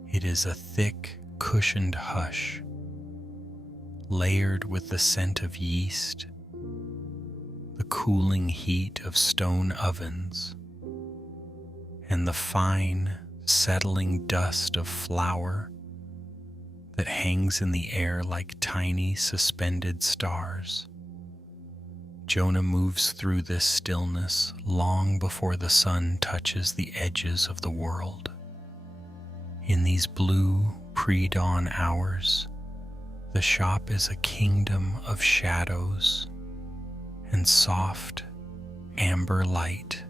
It is a thick, cushioned hush, layered with the scent of yeast, the cooling heat of stone ovens, and the fine, settling dust of flour that hangs in the air like tiny, suspended stars. Jonah moves through this stillness long before the sun touches the edges of the world. In these blue, pre-dawn hours, the shop is a kingdom of shadows and soft, amber light,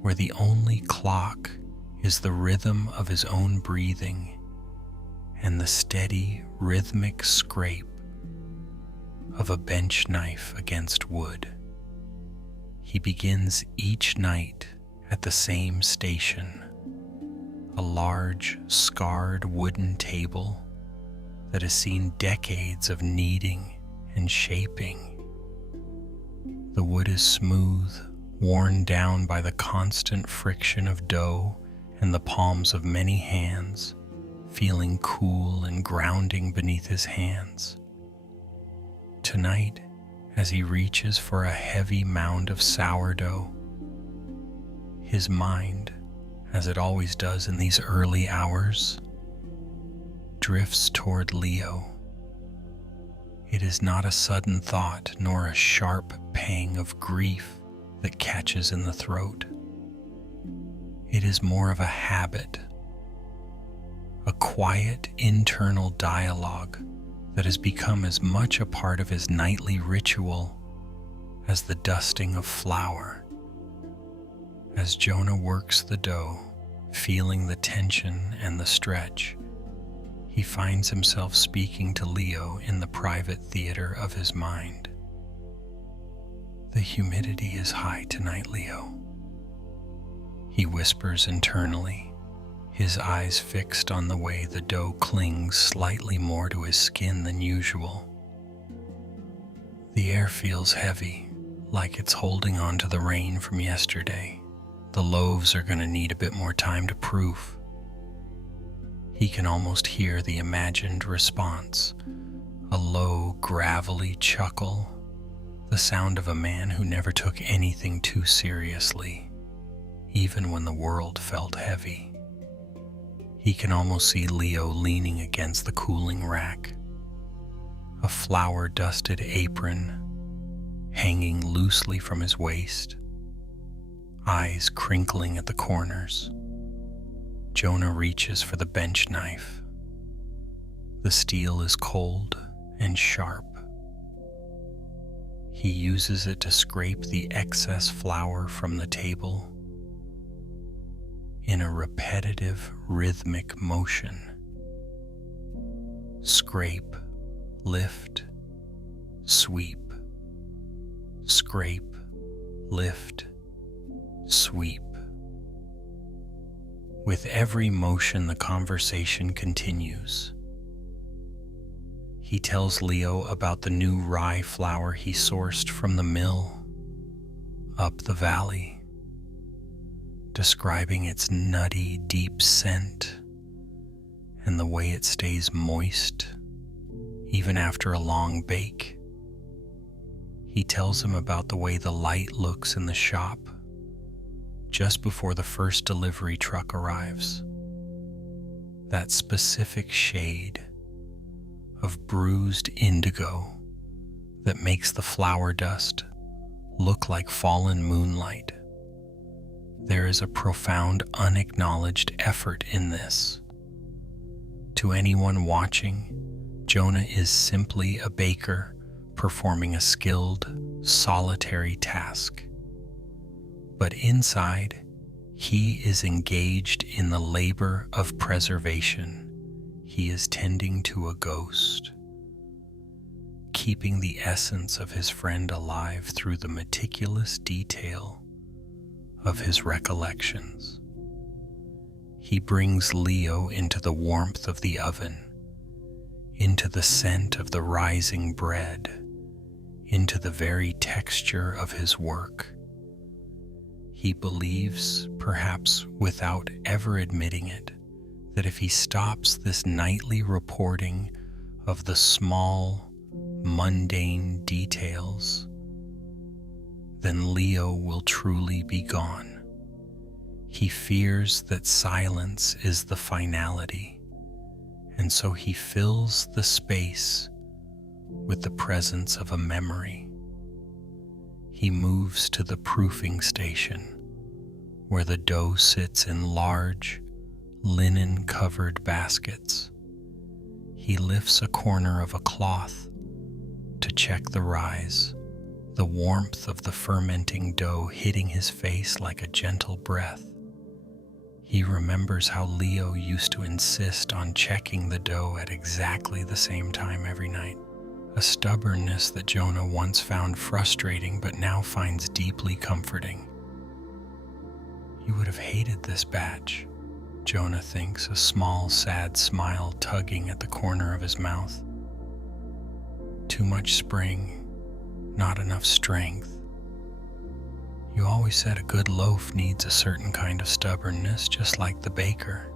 where the only clock is the rhythm of his own breathing and the steady, rhythmic scrape of a bench knife against wood. He begins each night at the same station, a large, scarred wooden table that has seen decades of kneading and shaping. The wood is smooth, worn down by the constant friction of dough and the palms of many hands, feeling cool and grounding beneath his hands. Tonight, as he reaches for a heavy mound of sourdough, his mind, as it always does in these early hours, drifts toward Leo. It is not a sudden thought nor a sharp pang of grief that catches in the throat. It is more of a habit, a quiet internal dialogue that has become as much a part of his nightly ritual as the dusting of flour. As Jonah works the dough, feeling the tension and the stretch, he finds himself speaking to Leo in the private theater of his mind. "The humidity is high tonight, Leo," he whispers internally, his eyes fixed on the way the dough clings slightly more to his skin than usual. The air feels heavy, like it's holding on to the rain from yesterday. The loaves are going to need a bit more time to proof. He can almost hear the imagined response, a low, gravelly chuckle, the sound of a man who never took anything too seriously, even when the world felt heavy. He can almost see Leo leaning against the cooling rack, a flour-dusted apron hanging loosely from his waist, eyes crinkling at the corners. Jonah reaches for the bench knife. The steel is cold and sharp. He uses it to scrape the excess flour from the table in a repetitive, rhythmic motion. Scrape, lift, sweep. Scrape, lift, sweep. With every motion, the conversation continues. He tells Leo about the new rye flour he sourced from the mill, up the valley, describing its nutty, deep scent and the way it stays moist even after a long bake. He tells him about the way the light looks in the shop just before the first delivery truck arrives. That specific shade of bruised indigo that makes the flower dust look like fallen moonlight. There is a profound, unacknowledged effort in this. To anyone watching, Jonah is simply a baker performing a skilled, solitary task. But inside, he is engaged in the labor of preservation. He is tending to a ghost, keeping the essence of his friend alive through the meticulous detail of his recollections. He brings Leo into the warmth of the oven, into the scent of the rising bread, into the very texture of his work. He believes, perhaps without ever admitting it, that if he stops this nightly reporting of the small, mundane details, then Leo will truly be gone. He fears that silence is the finality, and so he fills the space with the presence of a memory. He moves to the proofing station, where the dough sits in large, linen-covered baskets. He lifts a corner of a cloth to check the rise, the warmth of the fermenting dough hitting his face like a gentle breath. He remembers how Leo used to insist on checking the dough at exactly the same time every night, a stubbornness that Jonah once found frustrating but now finds deeply comforting. He would have hated this batch, Jonah thinks, a small, sad smile tugging at the corner of his mouth. Too much spring, not enough strength. You always said a good loaf needs a certain kind of stubbornness, just like the baker.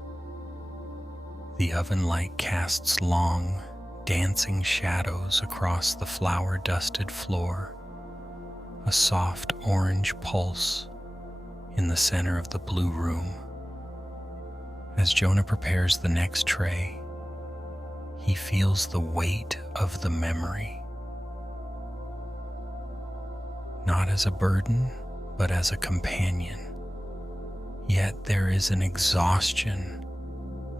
The oven light casts long, dancing shadows across the flour-dusted floor, a soft orange pulse in the center of the blue room. As Jonah prepares the next tray, he feels the weight of the memory, not as a burden, but as a companion. Yet there is an exhaustion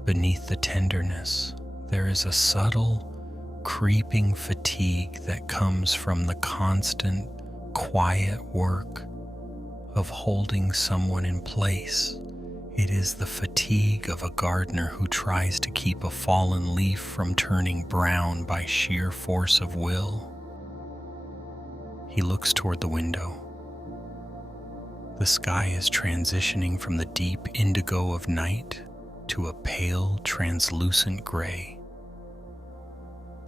beneath the tenderness. There is a subtle, creeping fatigue that comes from the constant, quiet work of holding someone in place. It is the fatigue of a gardener who tries to keep a fallen leaf from turning brown by sheer force of will. He looks toward the window. The sky is transitioning from the deep indigo of night to a pale, translucent gray.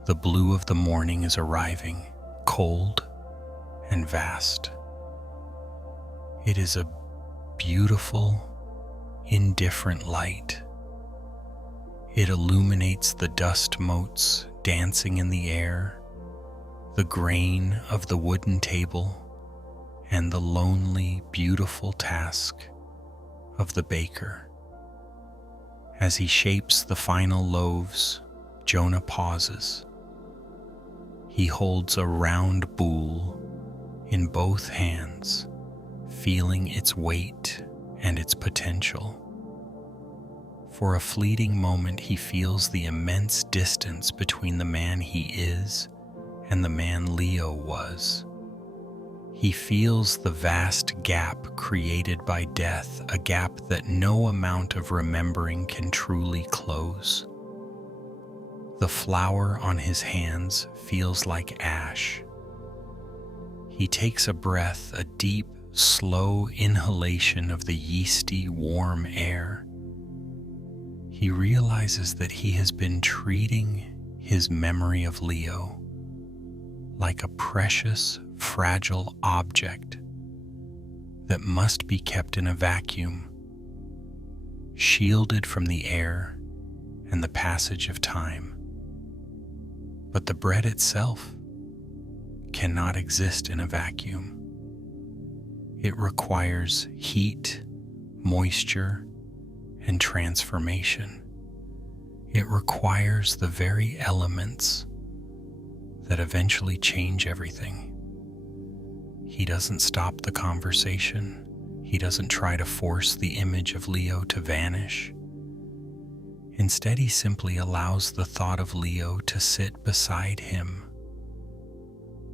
The blue of the morning is arriving, cold and vast. It is a beautiful, indifferent light. It illuminates the dust motes dancing in the air, the grain of the wooden table, and the lonely, beautiful task of the baker. As he shapes the final loaves, Jonah pauses. He holds a round bowl in both hands, feeling its weight and its potential. For a fleeting moment, he feels the immense distance between the man he is and the man Leo was. He feels the vast gap created by death, a gap that no amount of remembering can truly close. The flour on his hands feels like ash. He takes a breath, a deep, slow inhalation of the yeasty, warm air. He realizes that he has been treating his memory of Leo like a precious, fragile object that must be kept in a vacuum, shielded from the air and the passage of time. But the bread itself cannot exist in a vacuum. It requires heat, moisture, and transformation. It requires the very elements that eventually change everything. He doesn't stop the conversation. He doesn't try to force the image of Leo to vanish. Instead, he simply allows the thought of Leo to sit beside him,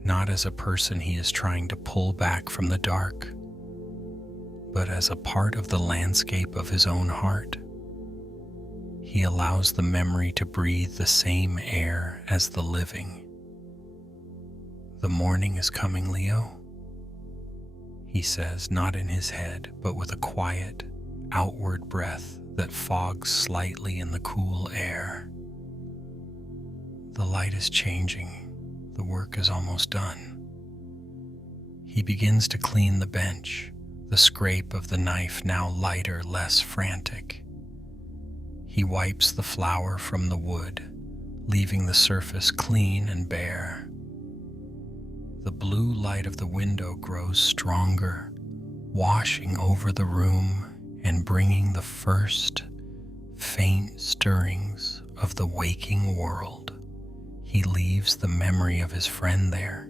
not as a person he is trying to pull back from the dark, but as a part of the landscape of his own heart. He allows the memory to breathe the same air as the living. "The morning is coming, Leo," he says, not in his head, but with a quiet, outward breath that fogs slightly in the cool air. "The light is changing. The work is almost done." He begins to clean the bench, the scrape of the knife now lighter, less frantic. He wipes the flour from the wood, leaving the surface clean and bare. The blue light of the window grows stronger, washing over the room and bringing the first faint stirrings of the waking world. He leaves the memory of his friend there,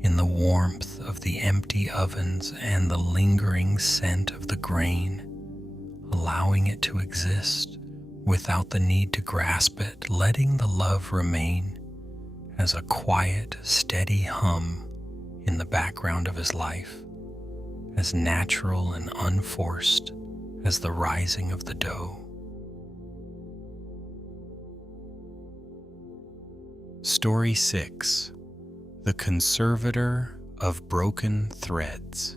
in the warmth of the empty ovens and the lingering scent of the grain, allowing it to exist without the need to grasp it, letting the love remain as a quiet, steady hum in the background of his life, as natural and unforced as the rising of the dough. Story 6. The Conservator of Broken Threads.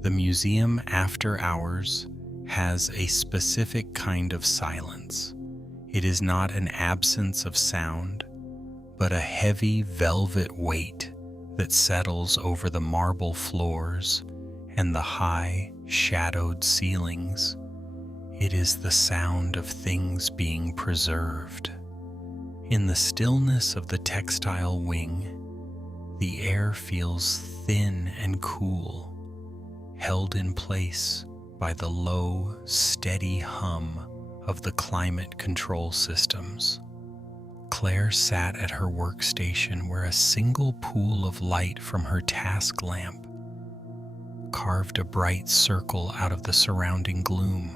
The museum after hours has a specific kind of silence. It is not an absence of sound, but a heavy velvet weight that settles over the marble floors and the high, shadowed ceilings. It is the sound of things being preserved. In the stillness of the textile wing, the air feels thin and cool, held in place by the low, steady hum of the climate control systems. Claire sat at her workstation where a single pool of light from her task lamp carved a bright circle out of the surrounding gloom.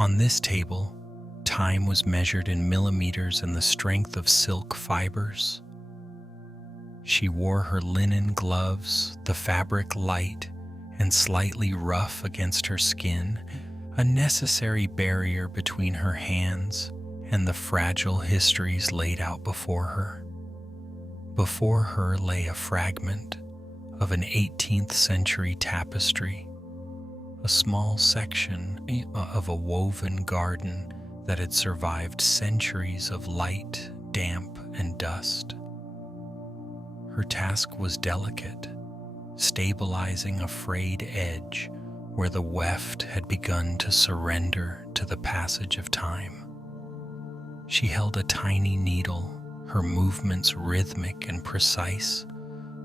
On this table, time was measured in millimeters and the strength of silk fibers. She wore her linen gloves, the fabric light and slightly rough against her skin, a necessary barrier between her hands and the fragile histories laid out before her. Before her lay a fragment of an 18th century tapestry, a small section of a woven garden that had survived centuries of light, damp, and dust. Her task was delicate, stabilizing a frayed edge where the weft had begun to surrender to the passage of time. She held a tiny needle, her movements rhythmic and precise,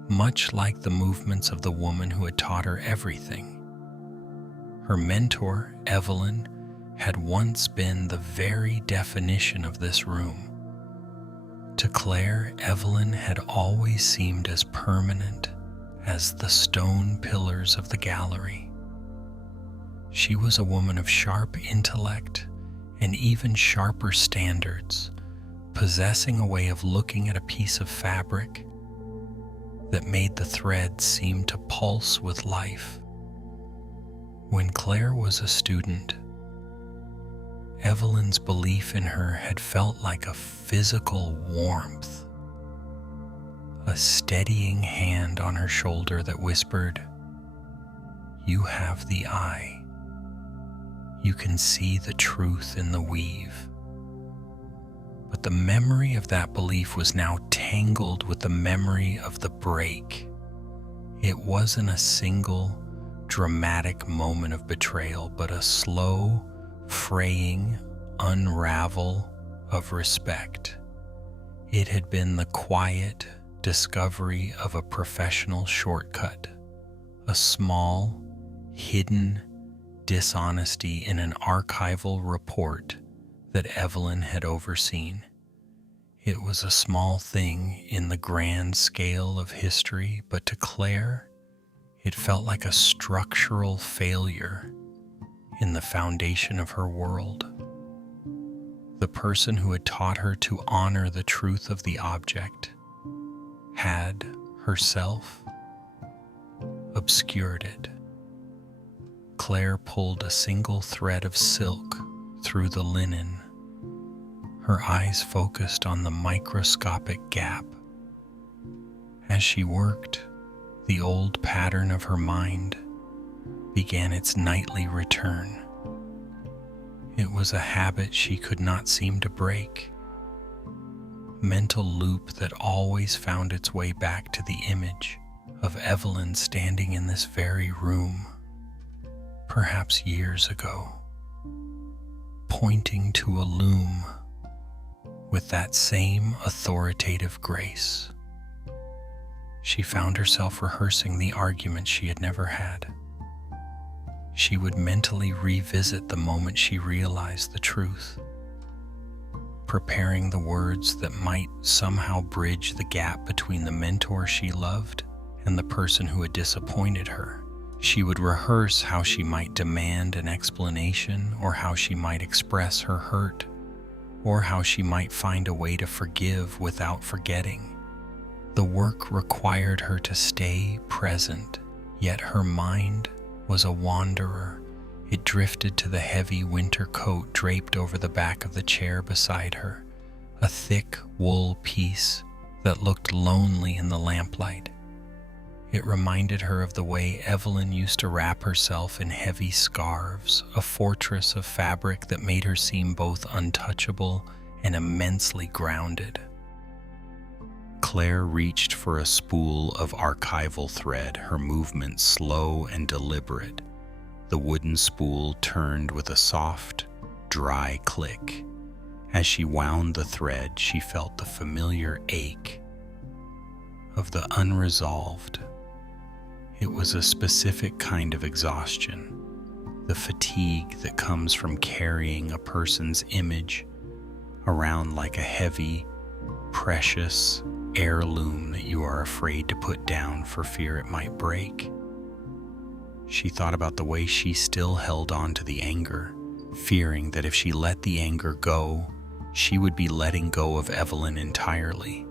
much like the movements of the woman who had taught her everything. Her mentor, Evelyn, had once been the very definition of this room. To Claire, Evelyn had always seemed as permanent as the stone pillars of the gallery. She was a woman of sharp intellect and even sharper standards, possessing a way of looking at a piece of fabric that made the thread seem to pulse with life. When Claire was a student, Evelyn's belief in her had felt like a physical warmth, a steadying hand on her shoulder that whispered, "You have the eye. You can see the truth in the weave." But the memory of that belief was now tangled with the memory of the break, It wasn't a single dramatic moment of betrayal, but a slow, fraying unravel of respect. It had been the quiet discovery of a professional shortcut, a small, hidden dishonesty in an archival report that Evelyn had overseen. It was a small thing in the grand scale of history, but to Claire, it felt like a structural failure in the foundation of her world. The person who had taught her to honor the truth of the object had, herself, obscured it. Claire pulled a single thread of silk through the linen, her eyes focused on the microscopic gap. As she worked, the old pattern of her mind began its nightly return. It was a habit she could not seem to break, a mental loop that always found its way back to the image of Evelyn standing in this very room, perhaps years ago, pointing to a loom with that same authoritative grace. She found herself rehearsing the argument she had never had. She would mentally revisit the moment she realized the truth, preparing the words that might somehow bridge the gap between the mentor she loved and the person who had disappointed her. She would rehearse how she might demand an explanation, or how she might express her hurt, or how she might find a way to forgive without forgetting. The work required her to stay present, yet her mind was a wanderer. It drifted to the heavy winter coat draped over the back of the chair beside her, a thick wool piece that looked lonely in the lamplight. It reminded her of the way Evelyn used to wrap herself in heavy scarves, a fortress of fabric that made her seem both untouchable and immensely grounded. Claire reached for a spool of archival thread, her movement slow and deliberate. The wooden spool turned with a soft, dry click. As she wound the thread, she felt the familiar ache of the unresolved. It was a specific kind of exhaustion, the fatigue that comes from carrying a person's image around like a heavy, precious heirloom that you are afraid to put down for fear it might break. She thought about the way she still held on to the anger, fearing that if she let the anger go, she would be letting go of Evelyn entirely.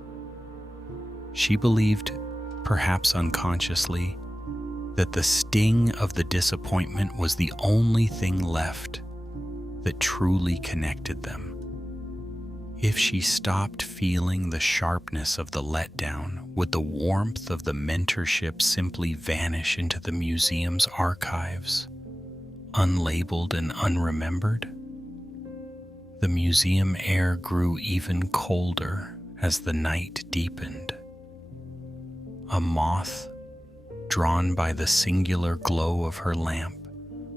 She believed, perhaps unconsciously, that the sting of the disappointment was the only thing left that truly connected them. If she stopped feeling the sharpness of the letdown, would the warmth of the mentorship simply vanish into the museum's archives, unlabeled and unremembered? The museum air grew even colder as the night deepened. A moth, drawn by the singular glow of her lamp,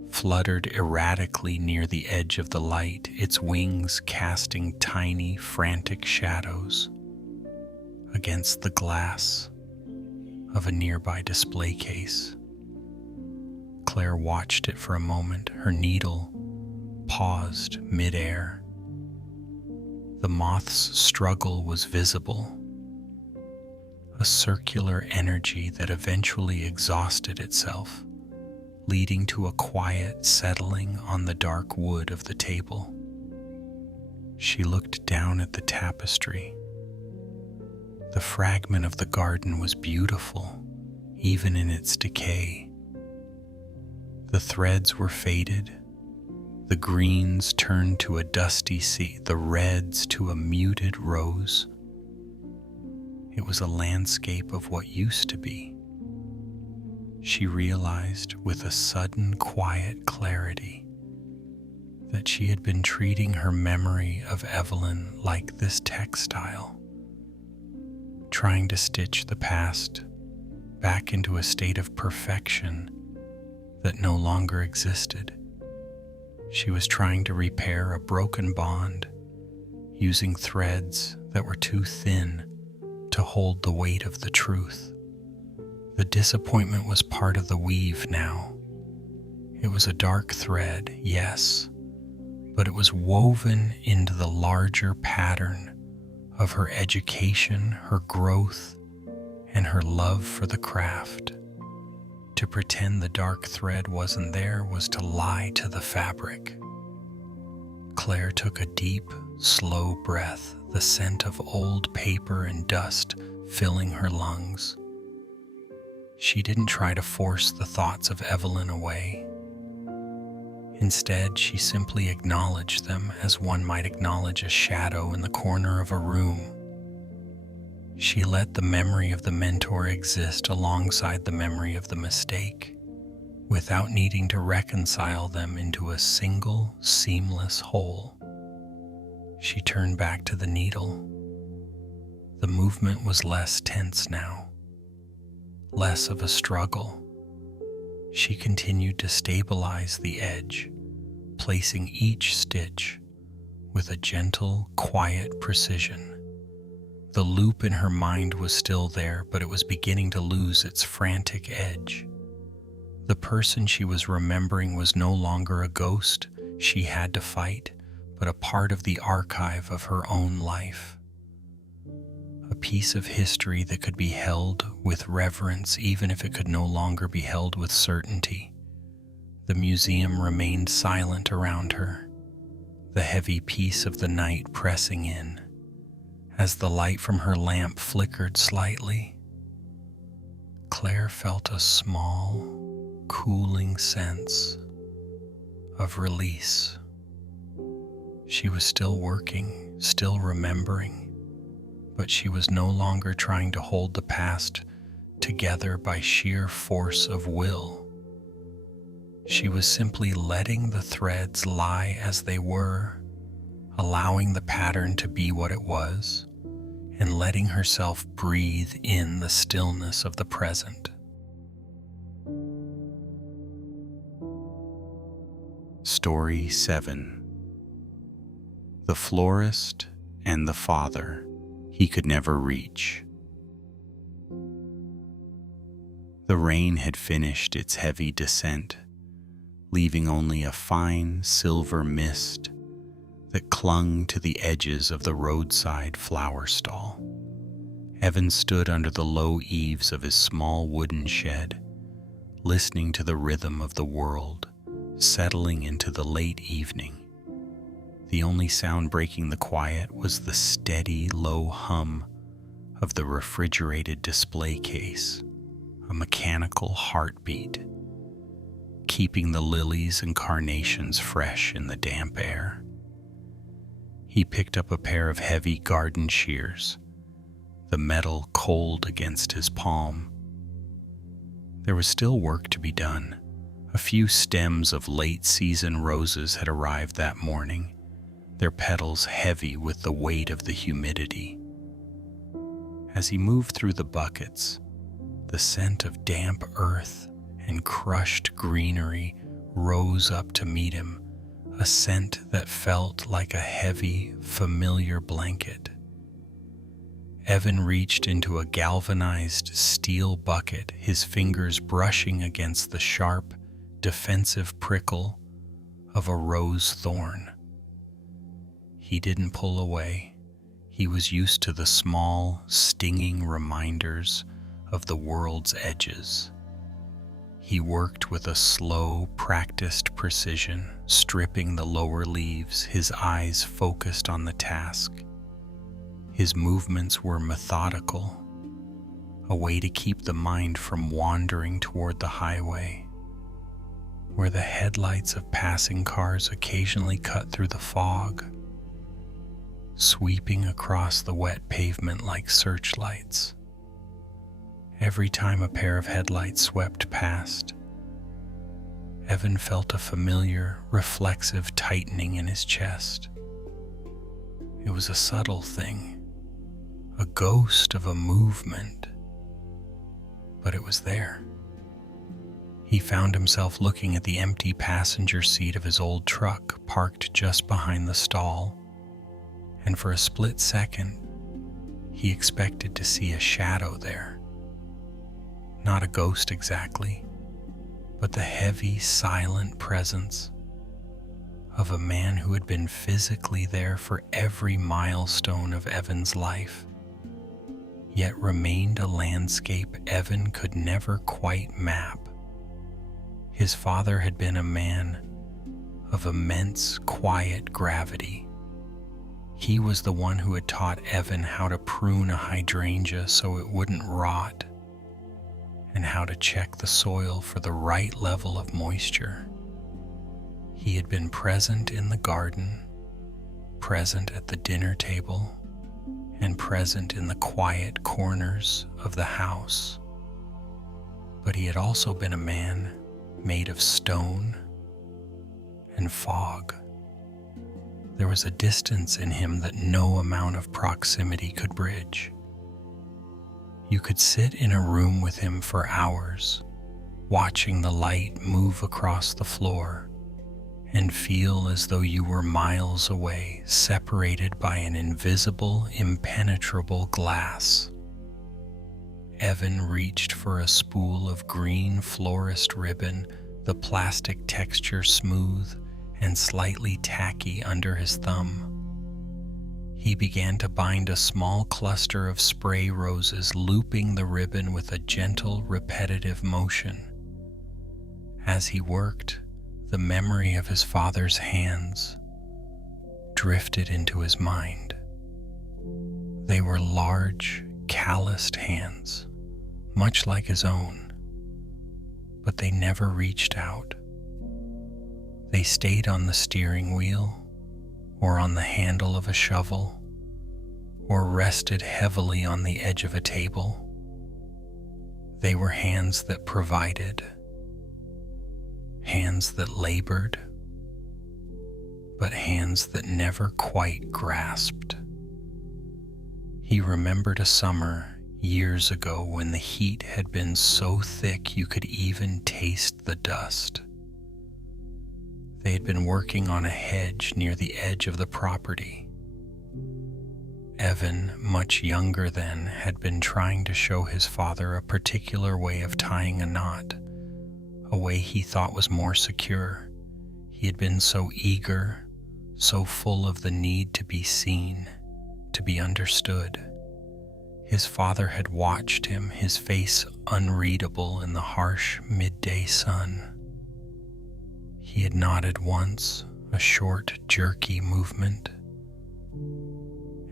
fluttered erratically near the edge of the light, its wings casting tiny, frantic shadows against the glass of a nearby display case. Claire watched it for a moment, her needle paused mid-air. The moth's struggle was visible, a circular energy that eventually exhausted itself, leading to a quiet settling on the dark wood of the table. She looked down at the tapestry. The fragment of the garden was beautiful, even in its decay. The threads were faded, the greens turned to a dusty sea, the reds to a muted rose. It was a landscape of what used to be. She realized with a sudden quiet clarity that she had been treating her memory of Evelyn like this textile, trying to stitch the past back into a state of perfection that no longer existed. She was trying to repair a broken bond using threads that were too thin to hold the weight of the truth. The disappointment was part of the weave now. It was a dark thread, yes, but it was woven into the larger pattern of her education, her growth, and her love for the craft. To pretend the dark thread wasn't there was to lie to the fabric. Claire took a deep, slow breath, the scent of old paper and dust filling her lungs. She didn't try to force the thoughts of Evelyn away. Instead, she simply acknowledged them as one might acknowledge a shadow in the corner of a room. She let the memory of the mentor exist alongside the memory of the mistake, without needing to reconcile them into a single, seamless whole. She turned back to the needle. The movement was less tense now, less of a struggle. She continued to stabilize the edge, placing each stitch with a gentle, quiet precision. The loop in her mind was still there, but it was beginning to lose its frantic edge. The person she was remembering was no longer a ghost she had to fight, but a part of the archive of her own life. A piece of history that could be held with reverence even if it could no longer be held with certainty. The museum remained silent around her, the heavy peace of the night pressing in. As the light from her lamp flickered slightly, Claire felt a small, cooling sense of release. She was still working, still remembering, but she was no longer trying to hold the past together by sheer force of will. She was simply letting the threads lie as they were, allowing the pattern to be what it was, and letting herself breathe in the stillness of the present. Story 7. The Florist and the Father he could never reach. The rain had finished its heavy descent, leaving only a fine silver mist that clung to the edges of the roadside flower stall. Evan stood under the low eaves of his small wooden shed, listening to the rhythm of the world settling into the late evening. The only sound breaking the quiet was the steady, low hum of the refrigerated display case, a mechanical heartbeat, keeping the lilies and carnations fresh in the damp air. He picked up a pair of heavy garden shears, the metal cold against his palm. There was still work to be done. A few stems of late-season roses had arrived that morning, their petals heavy with the weight of the humidity. As he moved through the buckets, the scent of damp earth and crushed greenery rose up to meet him, a scent that felt like a heavy, familiar blanket. Evan reached into a galvanized steel bucket, his fingers brushing against the sharp, defensive prickle of a rose thorn. He didn't pull away. He was used to the small, stinging reminders of the world's edges. He worked with a slow, practiced precision, stripping the lower leaves, his eyes focused on the task. His movements were methodical, a way to keep the mind from wandering toward the highway, where the headlights of passing cars occasionally cut through the fog, sweeping across the wet pavement like searchlights. Every time a pair of headlights swept past, Evan felt a familiar, reflexive tightening in his chest. It was a subtle thing, a ghost of a movement, but it was there. He found himself looking at the empty passenger seat of his old truck parked just behind the stall, and for a split second, he expected to see a shadow there. Not a ghost exactly, but the heavy, silent presence of a man who had been physically there for every milestone of Evan's life, yet remained a landscape Evan could never quite map. His father had been a man of immense, quiet gravity. He was the one who had taught Evan how to prune a hydrangea so it wouldn't rot, and how to check the soil for the right level of moisture. He had been present in the garden, present at the dinner table, and present in the quiet corners of the house. But he had also been a man made of stone and fog. There was a distance in him that no amount of proximity could bridge. You could sit in a room with him for hours, watching the light move across the floor, and feel as though you were miles away, separated by an invisible, impenetrable glass. Evan reached for a spool of green Florist ribbon, the plastic texture smooth and slightly tacky under his thumb. He began to bind a small cluster of spray roses, looping the ribbon with a gentle, repetitive motion. As he worked, the memory of his father's hands drifted into his mind. They were large, calloused hands, much like his own, but they never reached out. They stayed on the steering wheel, or on the handle of a shovel, or rested heavily on the edge of a table. They were hands that provided, hands that labored, but hands that never quite grasped. He remembered a summer years ago when the heat had been so thick you could even taste the dust. They had been working on a hedge near the edge of the property. Evan, much younger then, had been trying to show his father a particular way of tying a knot, a way he thought was more secure. He had been so eager, so full of the need to be seen, to be understood. His father had watched him, his face unreadable in the harsh midday sun. He had nodded once, a short, jerky movement,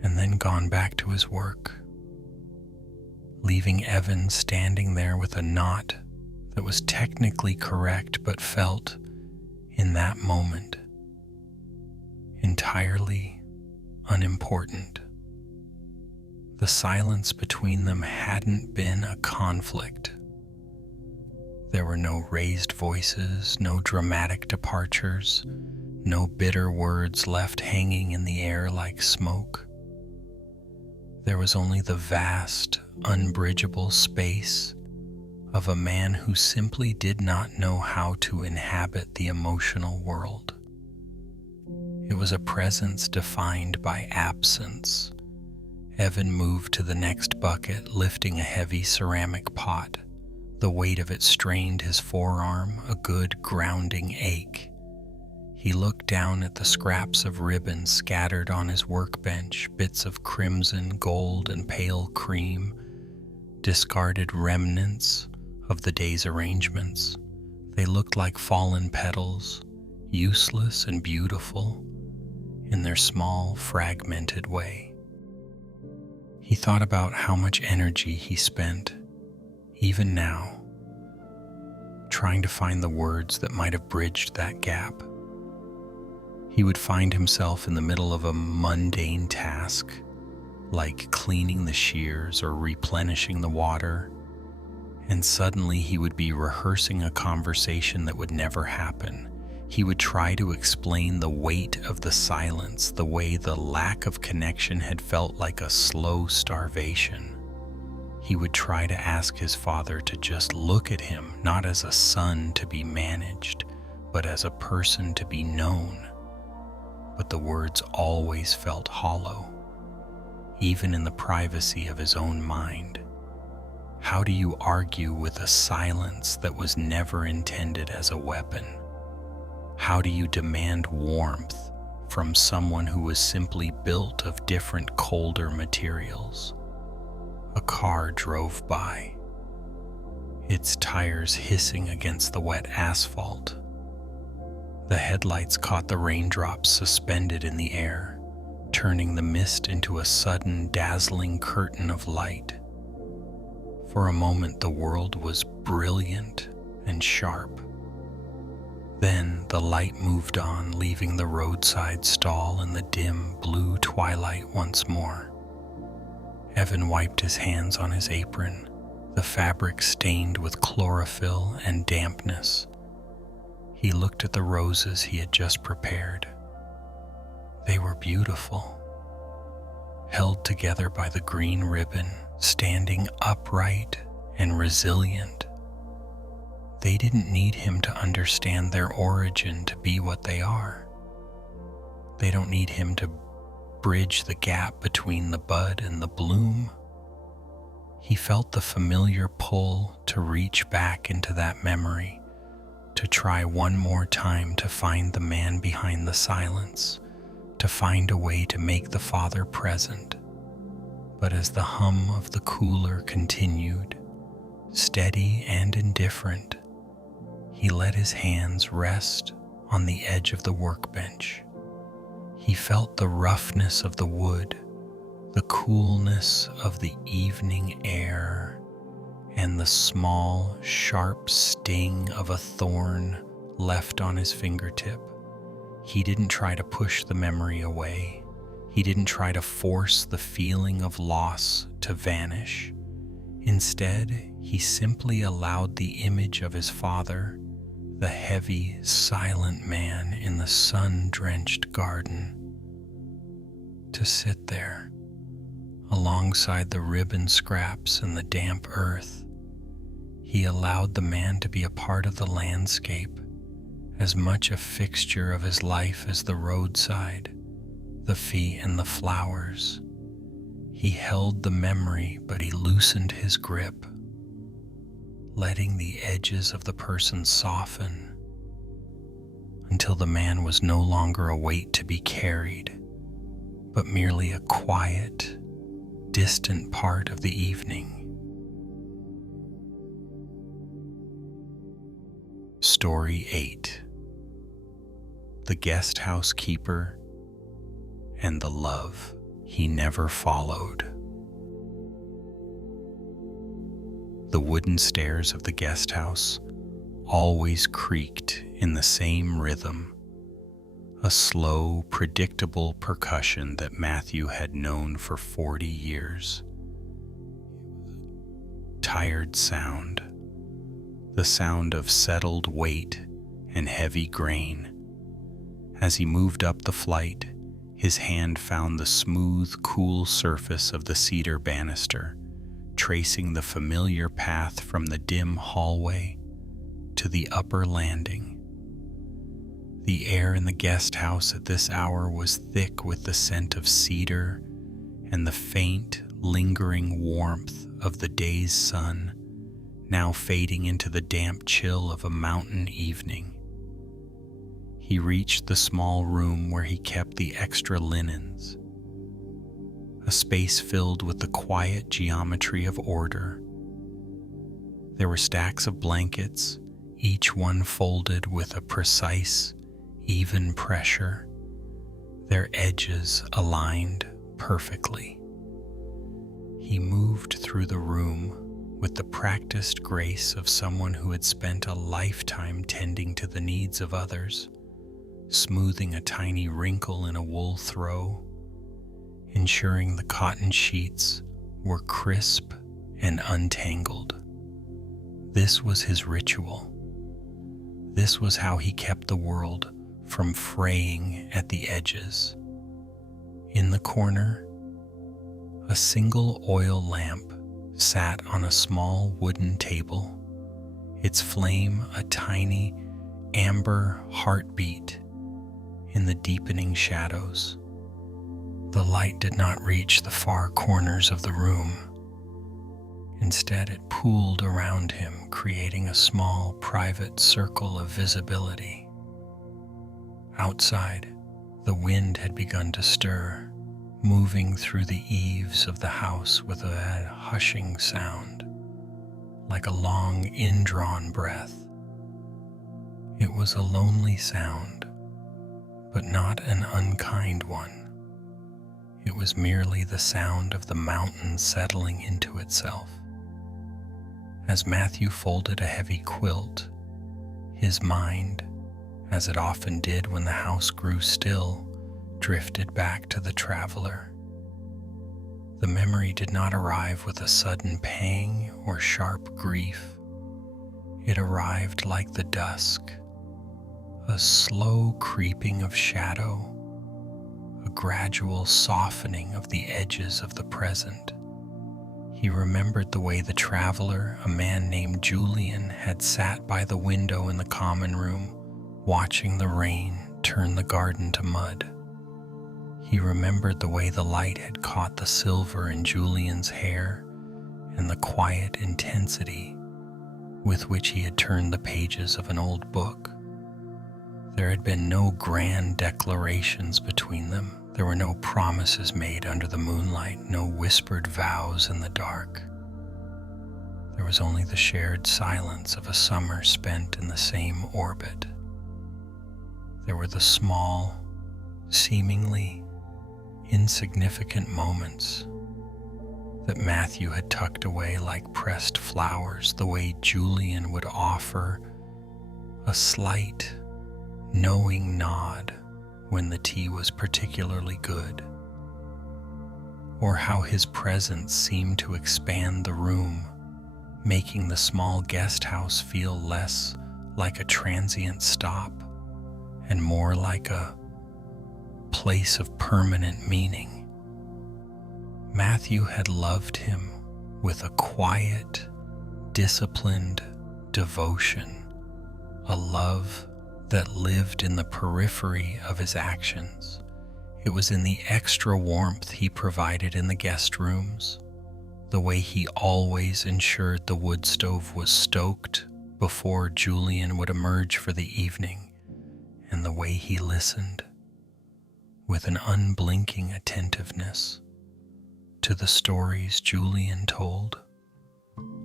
and then gone back to his work, leaving Evan standing there with a knot that was technically correct but felt, in that moment, entirely unimportant. The silence between them hadn't been a conflict. There were no raised voices, no dramatic departures, no bitter words left hanging in the air like smoke. There was only the vast, unbridgeable space of a man who simply did not know how to inhabit the emotional world. It was a presence defined by absence. Evan moved to the next bucket, lifting a heavy ceramic pot. The weight of it strained his forearm, a good grounding ache. He looked down at the scraps of ribbon scattered on his workbench, bits of crimson, gold, and pale cream, discarded remnants of the day's arrangements. They looked like fallen petals, useless and beautiful in their small, fragmented way. He thought about how much energy he spent, even now, trying to find the words that might have bridged that gap. He would find himself in the middle of a mundane task, like cleaning the shears or replenishing the water, and suddenly he would be rehearsing a conversation that would never happen. He would try to explain the weight of the silence, the way the lack of connection had felt like a slow starvation. He would try to ask his father to just look at him, not as a son to be managed, but as a person to be known. But the words always felt hollow, even in the privacy of his own mind. How do you argue with a silence that was never intended as a weapon? How do you demand warmth from someone who was simply built of different, colder materials? A car drove by, its tires hissing against the wet asphalt. The headlights caught the raindrops suspended in the air, turning the mist into a sudden, dazzling curtain of light. For a moment, the world was brilliant and sharp. Then the light moved on, leaving the roadside stall in the dim blue twilight once more. Evan wiped his hands on his apron, the fabric stained with chlorophyll and dampness. He looked at the roses he had just prepared. They were beautiful, held together by the green ribbon, standing upright and resilient. They didn't need him to understand their origin to be what they are. They don't need him to bridge the gap between the bud and the bloom. He felt the familiar pull to reach back into that memory, to try one more time to find the man behind the silence, to find a way to make the father present. But as the hum of the cooler continued, steady and indifferent, he let his hands rest on the edge of the workbench. He felt the roughness of the wood, the coolness of the evening air, and the small, sharp sting of a thorn left on his fingertip. He didn't try to push the memory away. He didn't try to force the feeling of loss to vanish. Instead, he simply allowed the image of his father, the heavy, silent man in the sun-drenched garden, to sit there, alongside the ribbon scraps and the damp earth. He allowed the man to be a part of the landscape, as much a fixture of his life as the roadside, the feet and the flowers. He held the memory, but he loosened his grip, letting the edges of the person soften until the man was no longer a weight to be carried, but merely a quiet, distant part of the evening. Story 8. The Guesthouse Keeper and the Love He Never Followed. The wooden stairs of the guest house always creaked in the same rhythm, a slow, predictable percussion that Matthew had known for 40 years. Tired sound, the sound of settled weight and heavy grain. As he moved up the flight, his hand found the smooth, cool surface of the cedar banister, tracing the familiar path from the dim hallway to the upper landing. The air in the guest house at this hour was thick with the scent of cedar and the faint, lingering warmth of the day's sun, now fading into the damp chill of a mountain evening. He reached the small room where he kept the extra linens, a space filled with the quiet geometry of order. There were stacks of blankets, each one folded with a precise, even pressure, their edges aligned perfectly. He moved through the room with the practiced grace of someone who had spent a lifetime tending to the needs of others, smoothing a tiny wrinkle in a wool throw, ensuring the cotton sheets were crisp and untangled. This was his ritual. This was how he kept the world from fraying at the edges. In the corner, a single oil lamp sat on a small wooden table, its flame a tiny amber heartbeat in the deepening shadows. The light did not reach the far corners of the room. Instead, it pooled around him, creating a small, private circle of visibility. Outside, the wind had begun to stir, moving through the eaves of the house with a hushing sound, like a long, indrawn breath. It was a lonely sound, but not an unkind one. It was merely the sound of the mountain settling into itself. As Matthew folded a heavy quilt, his mind, as it often did when the house grew still, drifted back to the traveler. The memory did not arrive with a sudden pang or sharp grief. It arrived like the dusk, a slow creeping of shadow, a gradual softening of the edges of the present. He remembered the way the traveler, a man named Julian, had sat by the window in the common room, watching the rain turn the garden to mud. He remembered the way the light had caught the silver in Julian's hair and the quiet intensity with which he had turned the pages of an old book. There had been no grand declarations between them. There were no promises made under the moonlight, no whispered vows in the dark. There was only the shared silence of a summer spent in the same orbit. There were the small, seemingly insignificant moments that Matthew had tucked away like pressed flowers, the way Julian would offer a slight, knowing nod when the tea was particularly good, or how his presence seemed to expand the room, making the small guest house feel less like a transient stop and more like a place of permanent meaning. Matthew had loved him with a quiet, disciplined devotion, a love that lived in the periphery of his actions. It was in the extra warmth he provided in the guest rooms, the way he always ensured the wood stove was stoked before Julian would emerge for the evening, and the way he listened with an unblinking attentiveness to the stories Julian told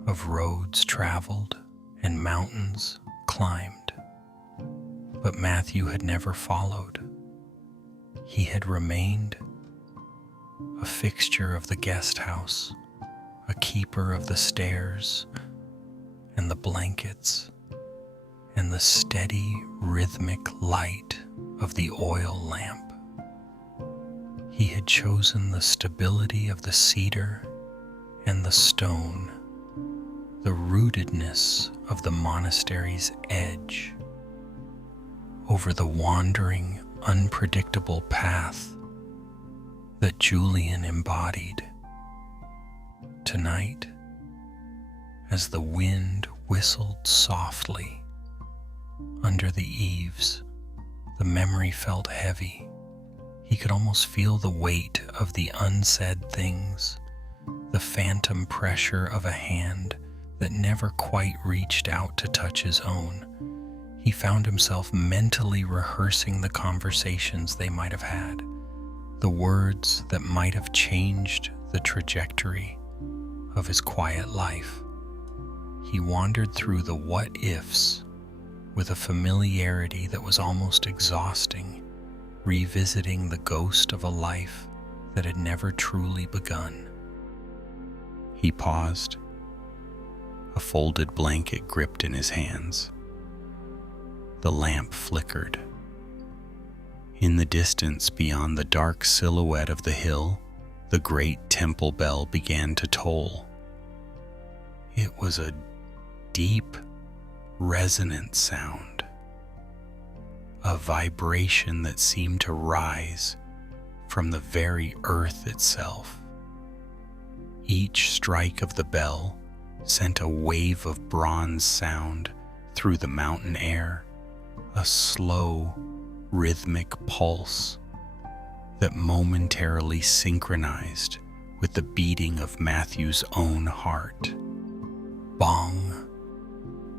of roads traveled and mountains climbed. But Matthew had never followed. He had remained a fixture of the guest house, a keeper of the stairs and the blankets and the steady rhythmic light of the oil lamp. He had chosen the stability of the cedar and the stone, the rootedness of the monastery's edge, over the wandering, unpredictable path that Julian embodied. Tonight, as the wind whistled softly under the eaves, the memory felt heavy. He could almost feel the weight of the unsaid things, the phantom pressure of a hand that never quite reached out to touch his own. He found himself mentally rehearsing the conversations they might have had, the words that might have changed the trajectory of his quiet life. He wandered through the what-ifs with a familiarity that was almost exhausting, revisiting the ghost of a life that had never truly begun. He paused, a folded blanket gripped in his hands. The lamp flickered. In the distance beyond the dark silhouette of the hill, the great temple bell began to toll. It was a deep, resonant sound, a vibration that seemed to rise from the very earth itself. Each strike of the bell sent a wave of bronze sound through the mountain air, a slow, rhythmic pulse that momentarily synchronized with the beating of Matthew's own heart. Bong!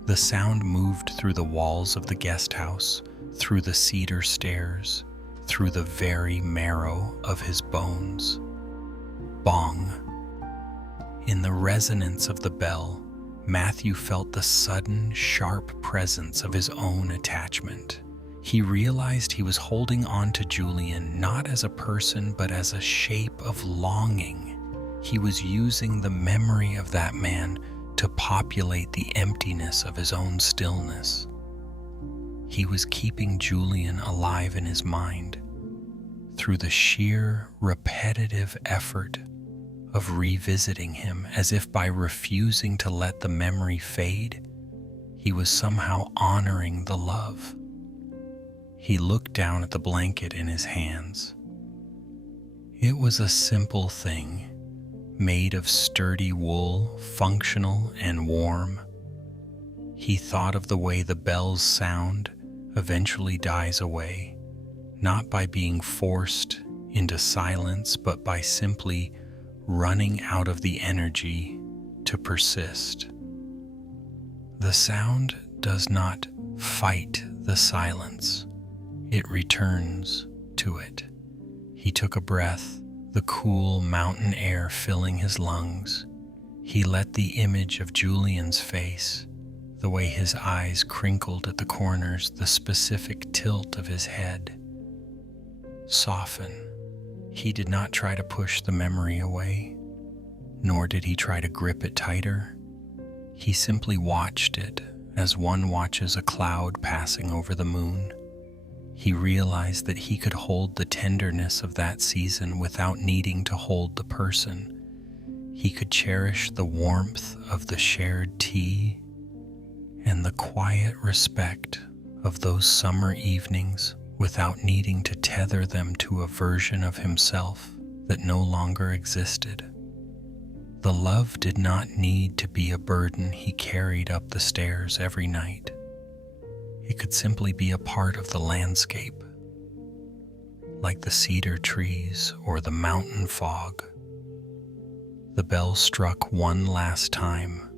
The sound moved through the walls of the guest house, through the cedar stairs, through the very marrow of his bones. Bong! In the resonance of the bell, Matthew felt the sudden, sharp presence of his own attachment. He realized he was holding on to Julian not as a person but as a shape of longing. He was using the memory of that man to populate the emptiness of his own stillness. He was keeping Julian alive in his mind through the sheer, repetitive effort of revisiting him, as if by refusing to let the memory fade, he was somehow honoring the love. He looked down at the blanket in his hands. It was a simple thing, made of sturdy wool, functional and warm. He thought of the way the bell's sound eventually dies away, not by being forced into silence, but by simply running out of the energy to persist. The sound does not fight the silence, it returns to it. He took a breath, the cool mountain air filling his lungs. He let the image of Julian's face, the way his eyes crinkled at the corners, the specific tilt of his head, soften. He did not try to push the memory away, nor did he try to grip it tighter. He simply watched it as one watches a cloud passing over the moon. He realized that he could hold the tenderness of that season without needing to hold the person. He could cherish the warmth of the shared tea and the quiet respect of those summer evenings without needing to tether them to a version of himself that no longer existed. The love did not need to be a burden he carried up the stairs every night. It could simply be a part of the landscape, like the cedar trees or the mountain fog. The bell struck one last time,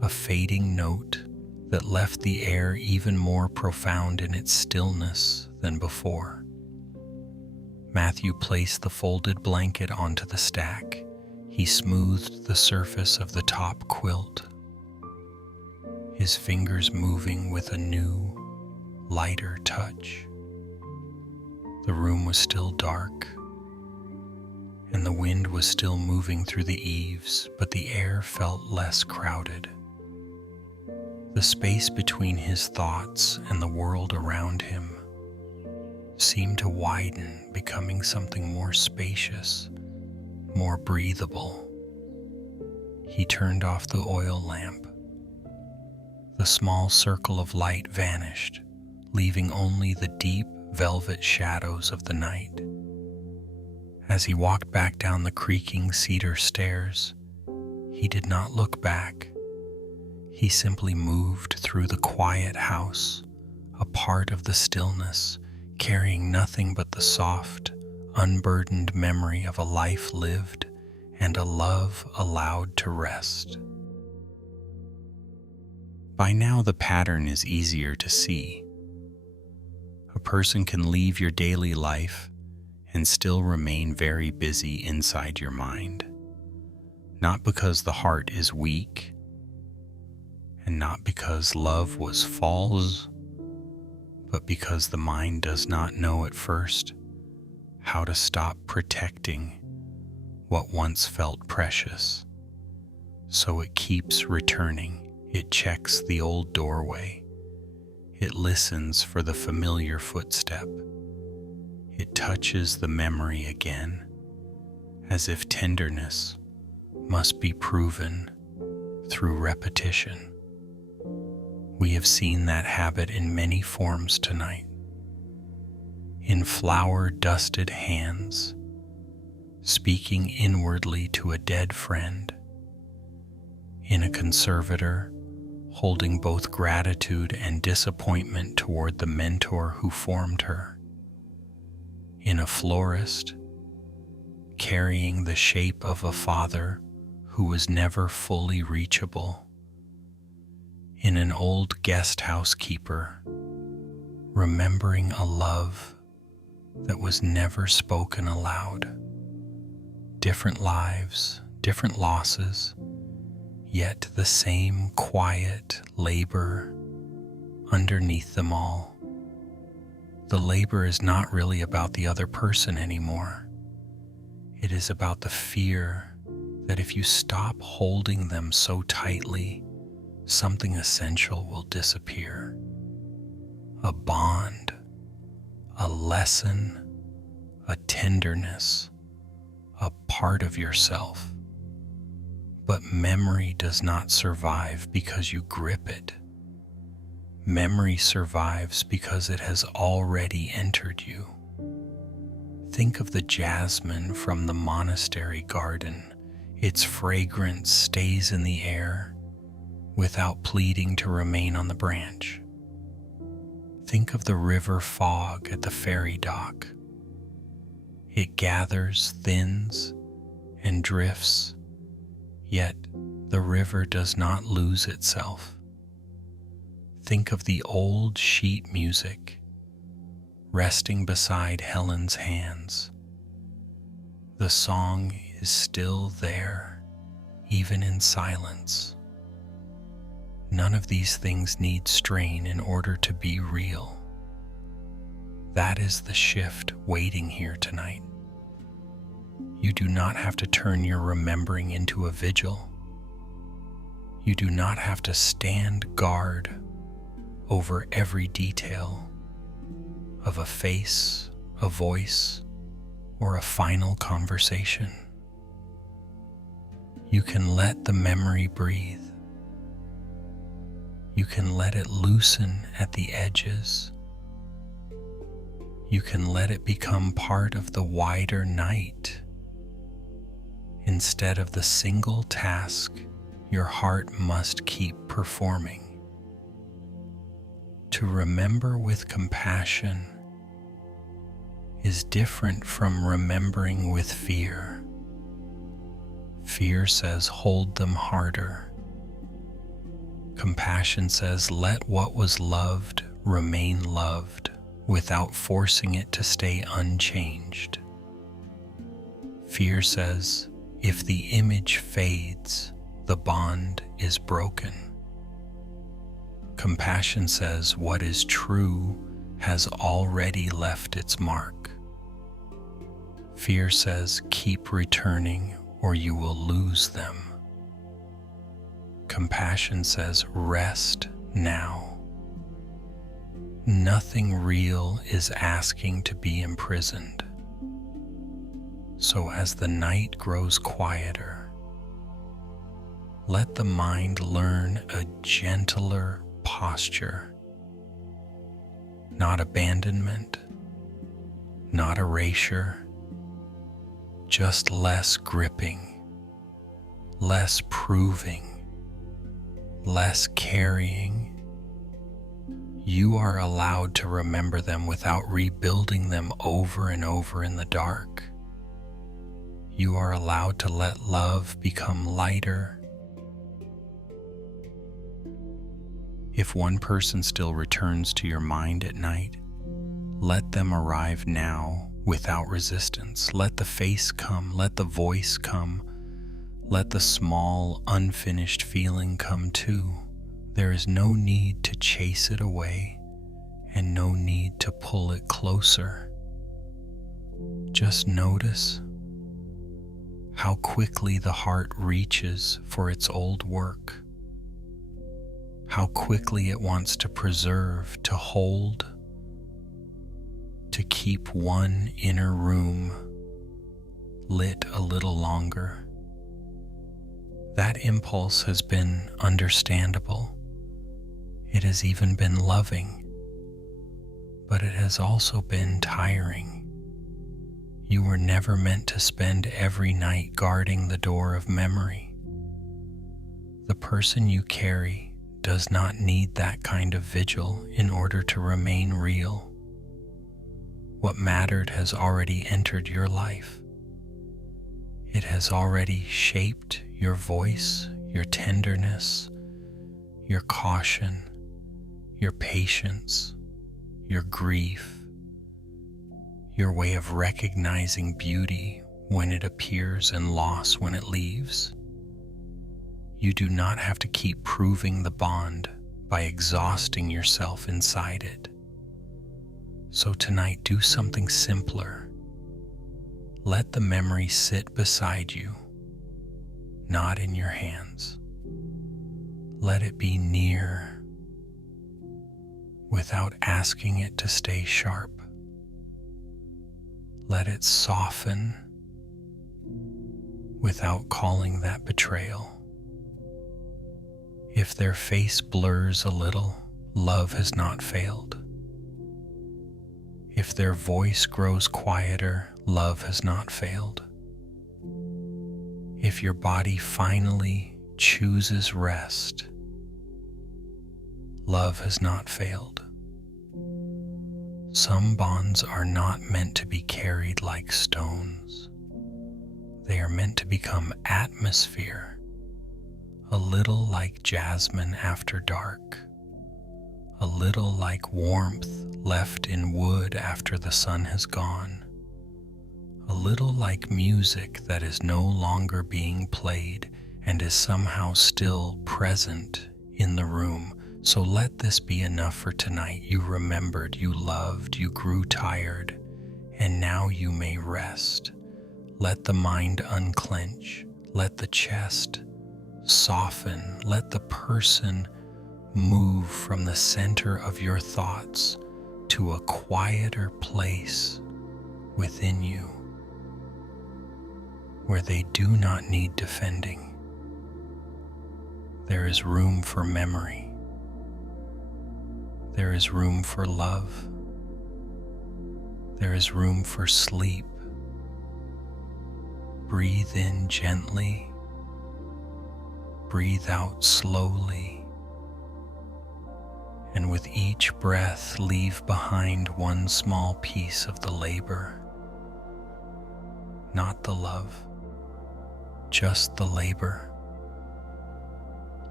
a fading note that left the air even more profound in its stillness than before. Matthew placed the folded blanket onto the stack. He smoothed the surface of the top quilt, his fingers moving with a new, lighter touch. The room was still dark, and the wind was still moving through the eaves, but the air felt less crowded. The space between his thoughts and the world around him seemed to widen, becoming something more spacious, more breathable. He turned off the oil lamp. The small circle of light vanished, leaving only the deep velvet shadows of the night. As he walked back down the creaking cedar stairs, he did not look back. He simply moved through the quiet house, a part of the stillness, carrying nothing but the soft, unburdened memory of a life lived and a love allowed to rest. By now, the pattern is easier to see. A person can leave your daily life and still remain very busy inside your mind, not because the heart is weak, and not because love was false, but because the mind does not know at first how to stop protecting what once felt precious. So it keeps returning. It checks the old doorway. It listens for the familiar footstep. It touches the memory again, as if tenderness must be proven through repetition. We have seen that habit in many forms tonight. In flour-dusted hands, speaking inwardly to a dead friend. In a Conservator, holding both gratitude and disappointment toward the mentor who formed her. In a Florist, carrying the shape of a father who was never fully reachable. In an old Guesthouse keeper, remembering a love that was never spoken aloud. Different lives, different losses, yet the same quiet labor underneath them all. The labor is not really about the other person anymore. It is about the fear that if you stop holding them so tightly, something essential will disappear. A bond, a lesson, a tenderness, a part of yourself. But memory does not survive because you grip it. Memory survives because it has already entered you. Think of the jasmine from the monastery garden. Its fragrance stays in the air without pleading to remain on the branch. Think of the river fog at the ferry dock. It gathers, thins, and drifts, yet the river does not lose itself. Think of the old sheet music resting beside Helen's hands. The song is still there, even in silence. None of these things need strain in order to be real. That is the shift waiting here tonight. You do not have to turn your remembering into a vigil. You do not have to stand guard over every detail of a face, a voice, or a final conversation. You can let the memory breathe. You can let it loosen at the edges. You can let it become part of the wider night instead of the single task your heart must keep performing. To remember with compassion is different from remembering with fear. Fear says, hold them harder. Compassion says, let what was loved remain loved without forcing it to stay unchanged. Fear says, if the image fades, the bond is broken. Compassion says, what is true has already left its mark. Fear says, keep returning or you will lose them. Compassion says, rest now. Nothing real is asking to be imprisoned. So as the night grows quieter, let the mind learn a gentler posture. Not abandonment, not erasure, just less gripping, less proving, less carrying. You are allowed to remember them without rebuilding them over and over in the dark. You are allowed to let love become lighter. If one person still returns to your mind at night, let them arrive now without resistance. Let the face come, let the voice come, let the small, unfinished feeling come too. There is no need to chase it away and no need to pull it closer. Just notice how quickly the heart reaches for its old work, how quickly it wants to preserve, to hold, to keep one inner room lit a little longer. That impulse has been understandable. It has even been loving, but it has also been tiring. You were never meant to spend every night guarding the door of memory. The person you carry does not need that kind of vigil in order to remain real. What mattered has already entered your life. It has already shaped your voice, your tenderness, your caution, your patience, your grief, your way of recognizing beauty when it appears and loss when it leaves. You do not have to keep proving the bond by exhausting yourself inside it. So tonight, do something simpler. Let the memory sit beside you, not in your hands. Let it be near, without asking it to stay sharp. Let it soften, without calling that betrayal. If their face blurs a little, love has not failed. If their voice grows quieter, love has not failed. If your body finally chooses rest, love has not failed. Some bonds are not meant to be carried like stones. They are meant to become atmosphere, a little like jasmine after dark, a little like warmth left in wood after the sun has gone, a little like music that is no longer being played and is somehow still present in the room. So let this be enough for tonight. You remembered, you loved, you grew tired, and now you may rest. Let the mind unclench, let the chest soften, let the person move from the center of your thoughts to a quieter place within you, where they do not need defending. There is room for memory. There is room for love. There is room for sleep. Breathe in gently. Breathe out slowly. And with each breath, leave behind one small piece of the labor. Not the love, just the labor.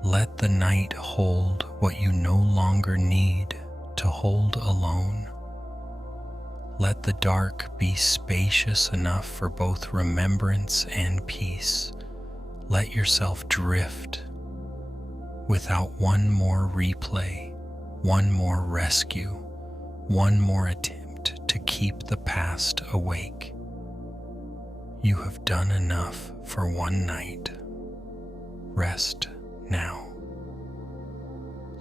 Let the night hold what you no longer need to hold alone. Let the dark be spacious enough for both remembrance and peace. Let yourself drift without one more replay, one more rescue, one more attempt to keep the past awake. You have done enough for one night. Rest now,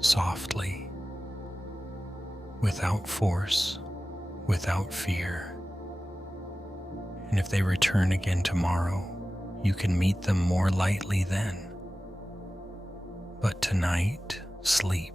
softly, without force, without fear. And if they return again tomorrow, you can meet them more lightly then. But tonight, sleep.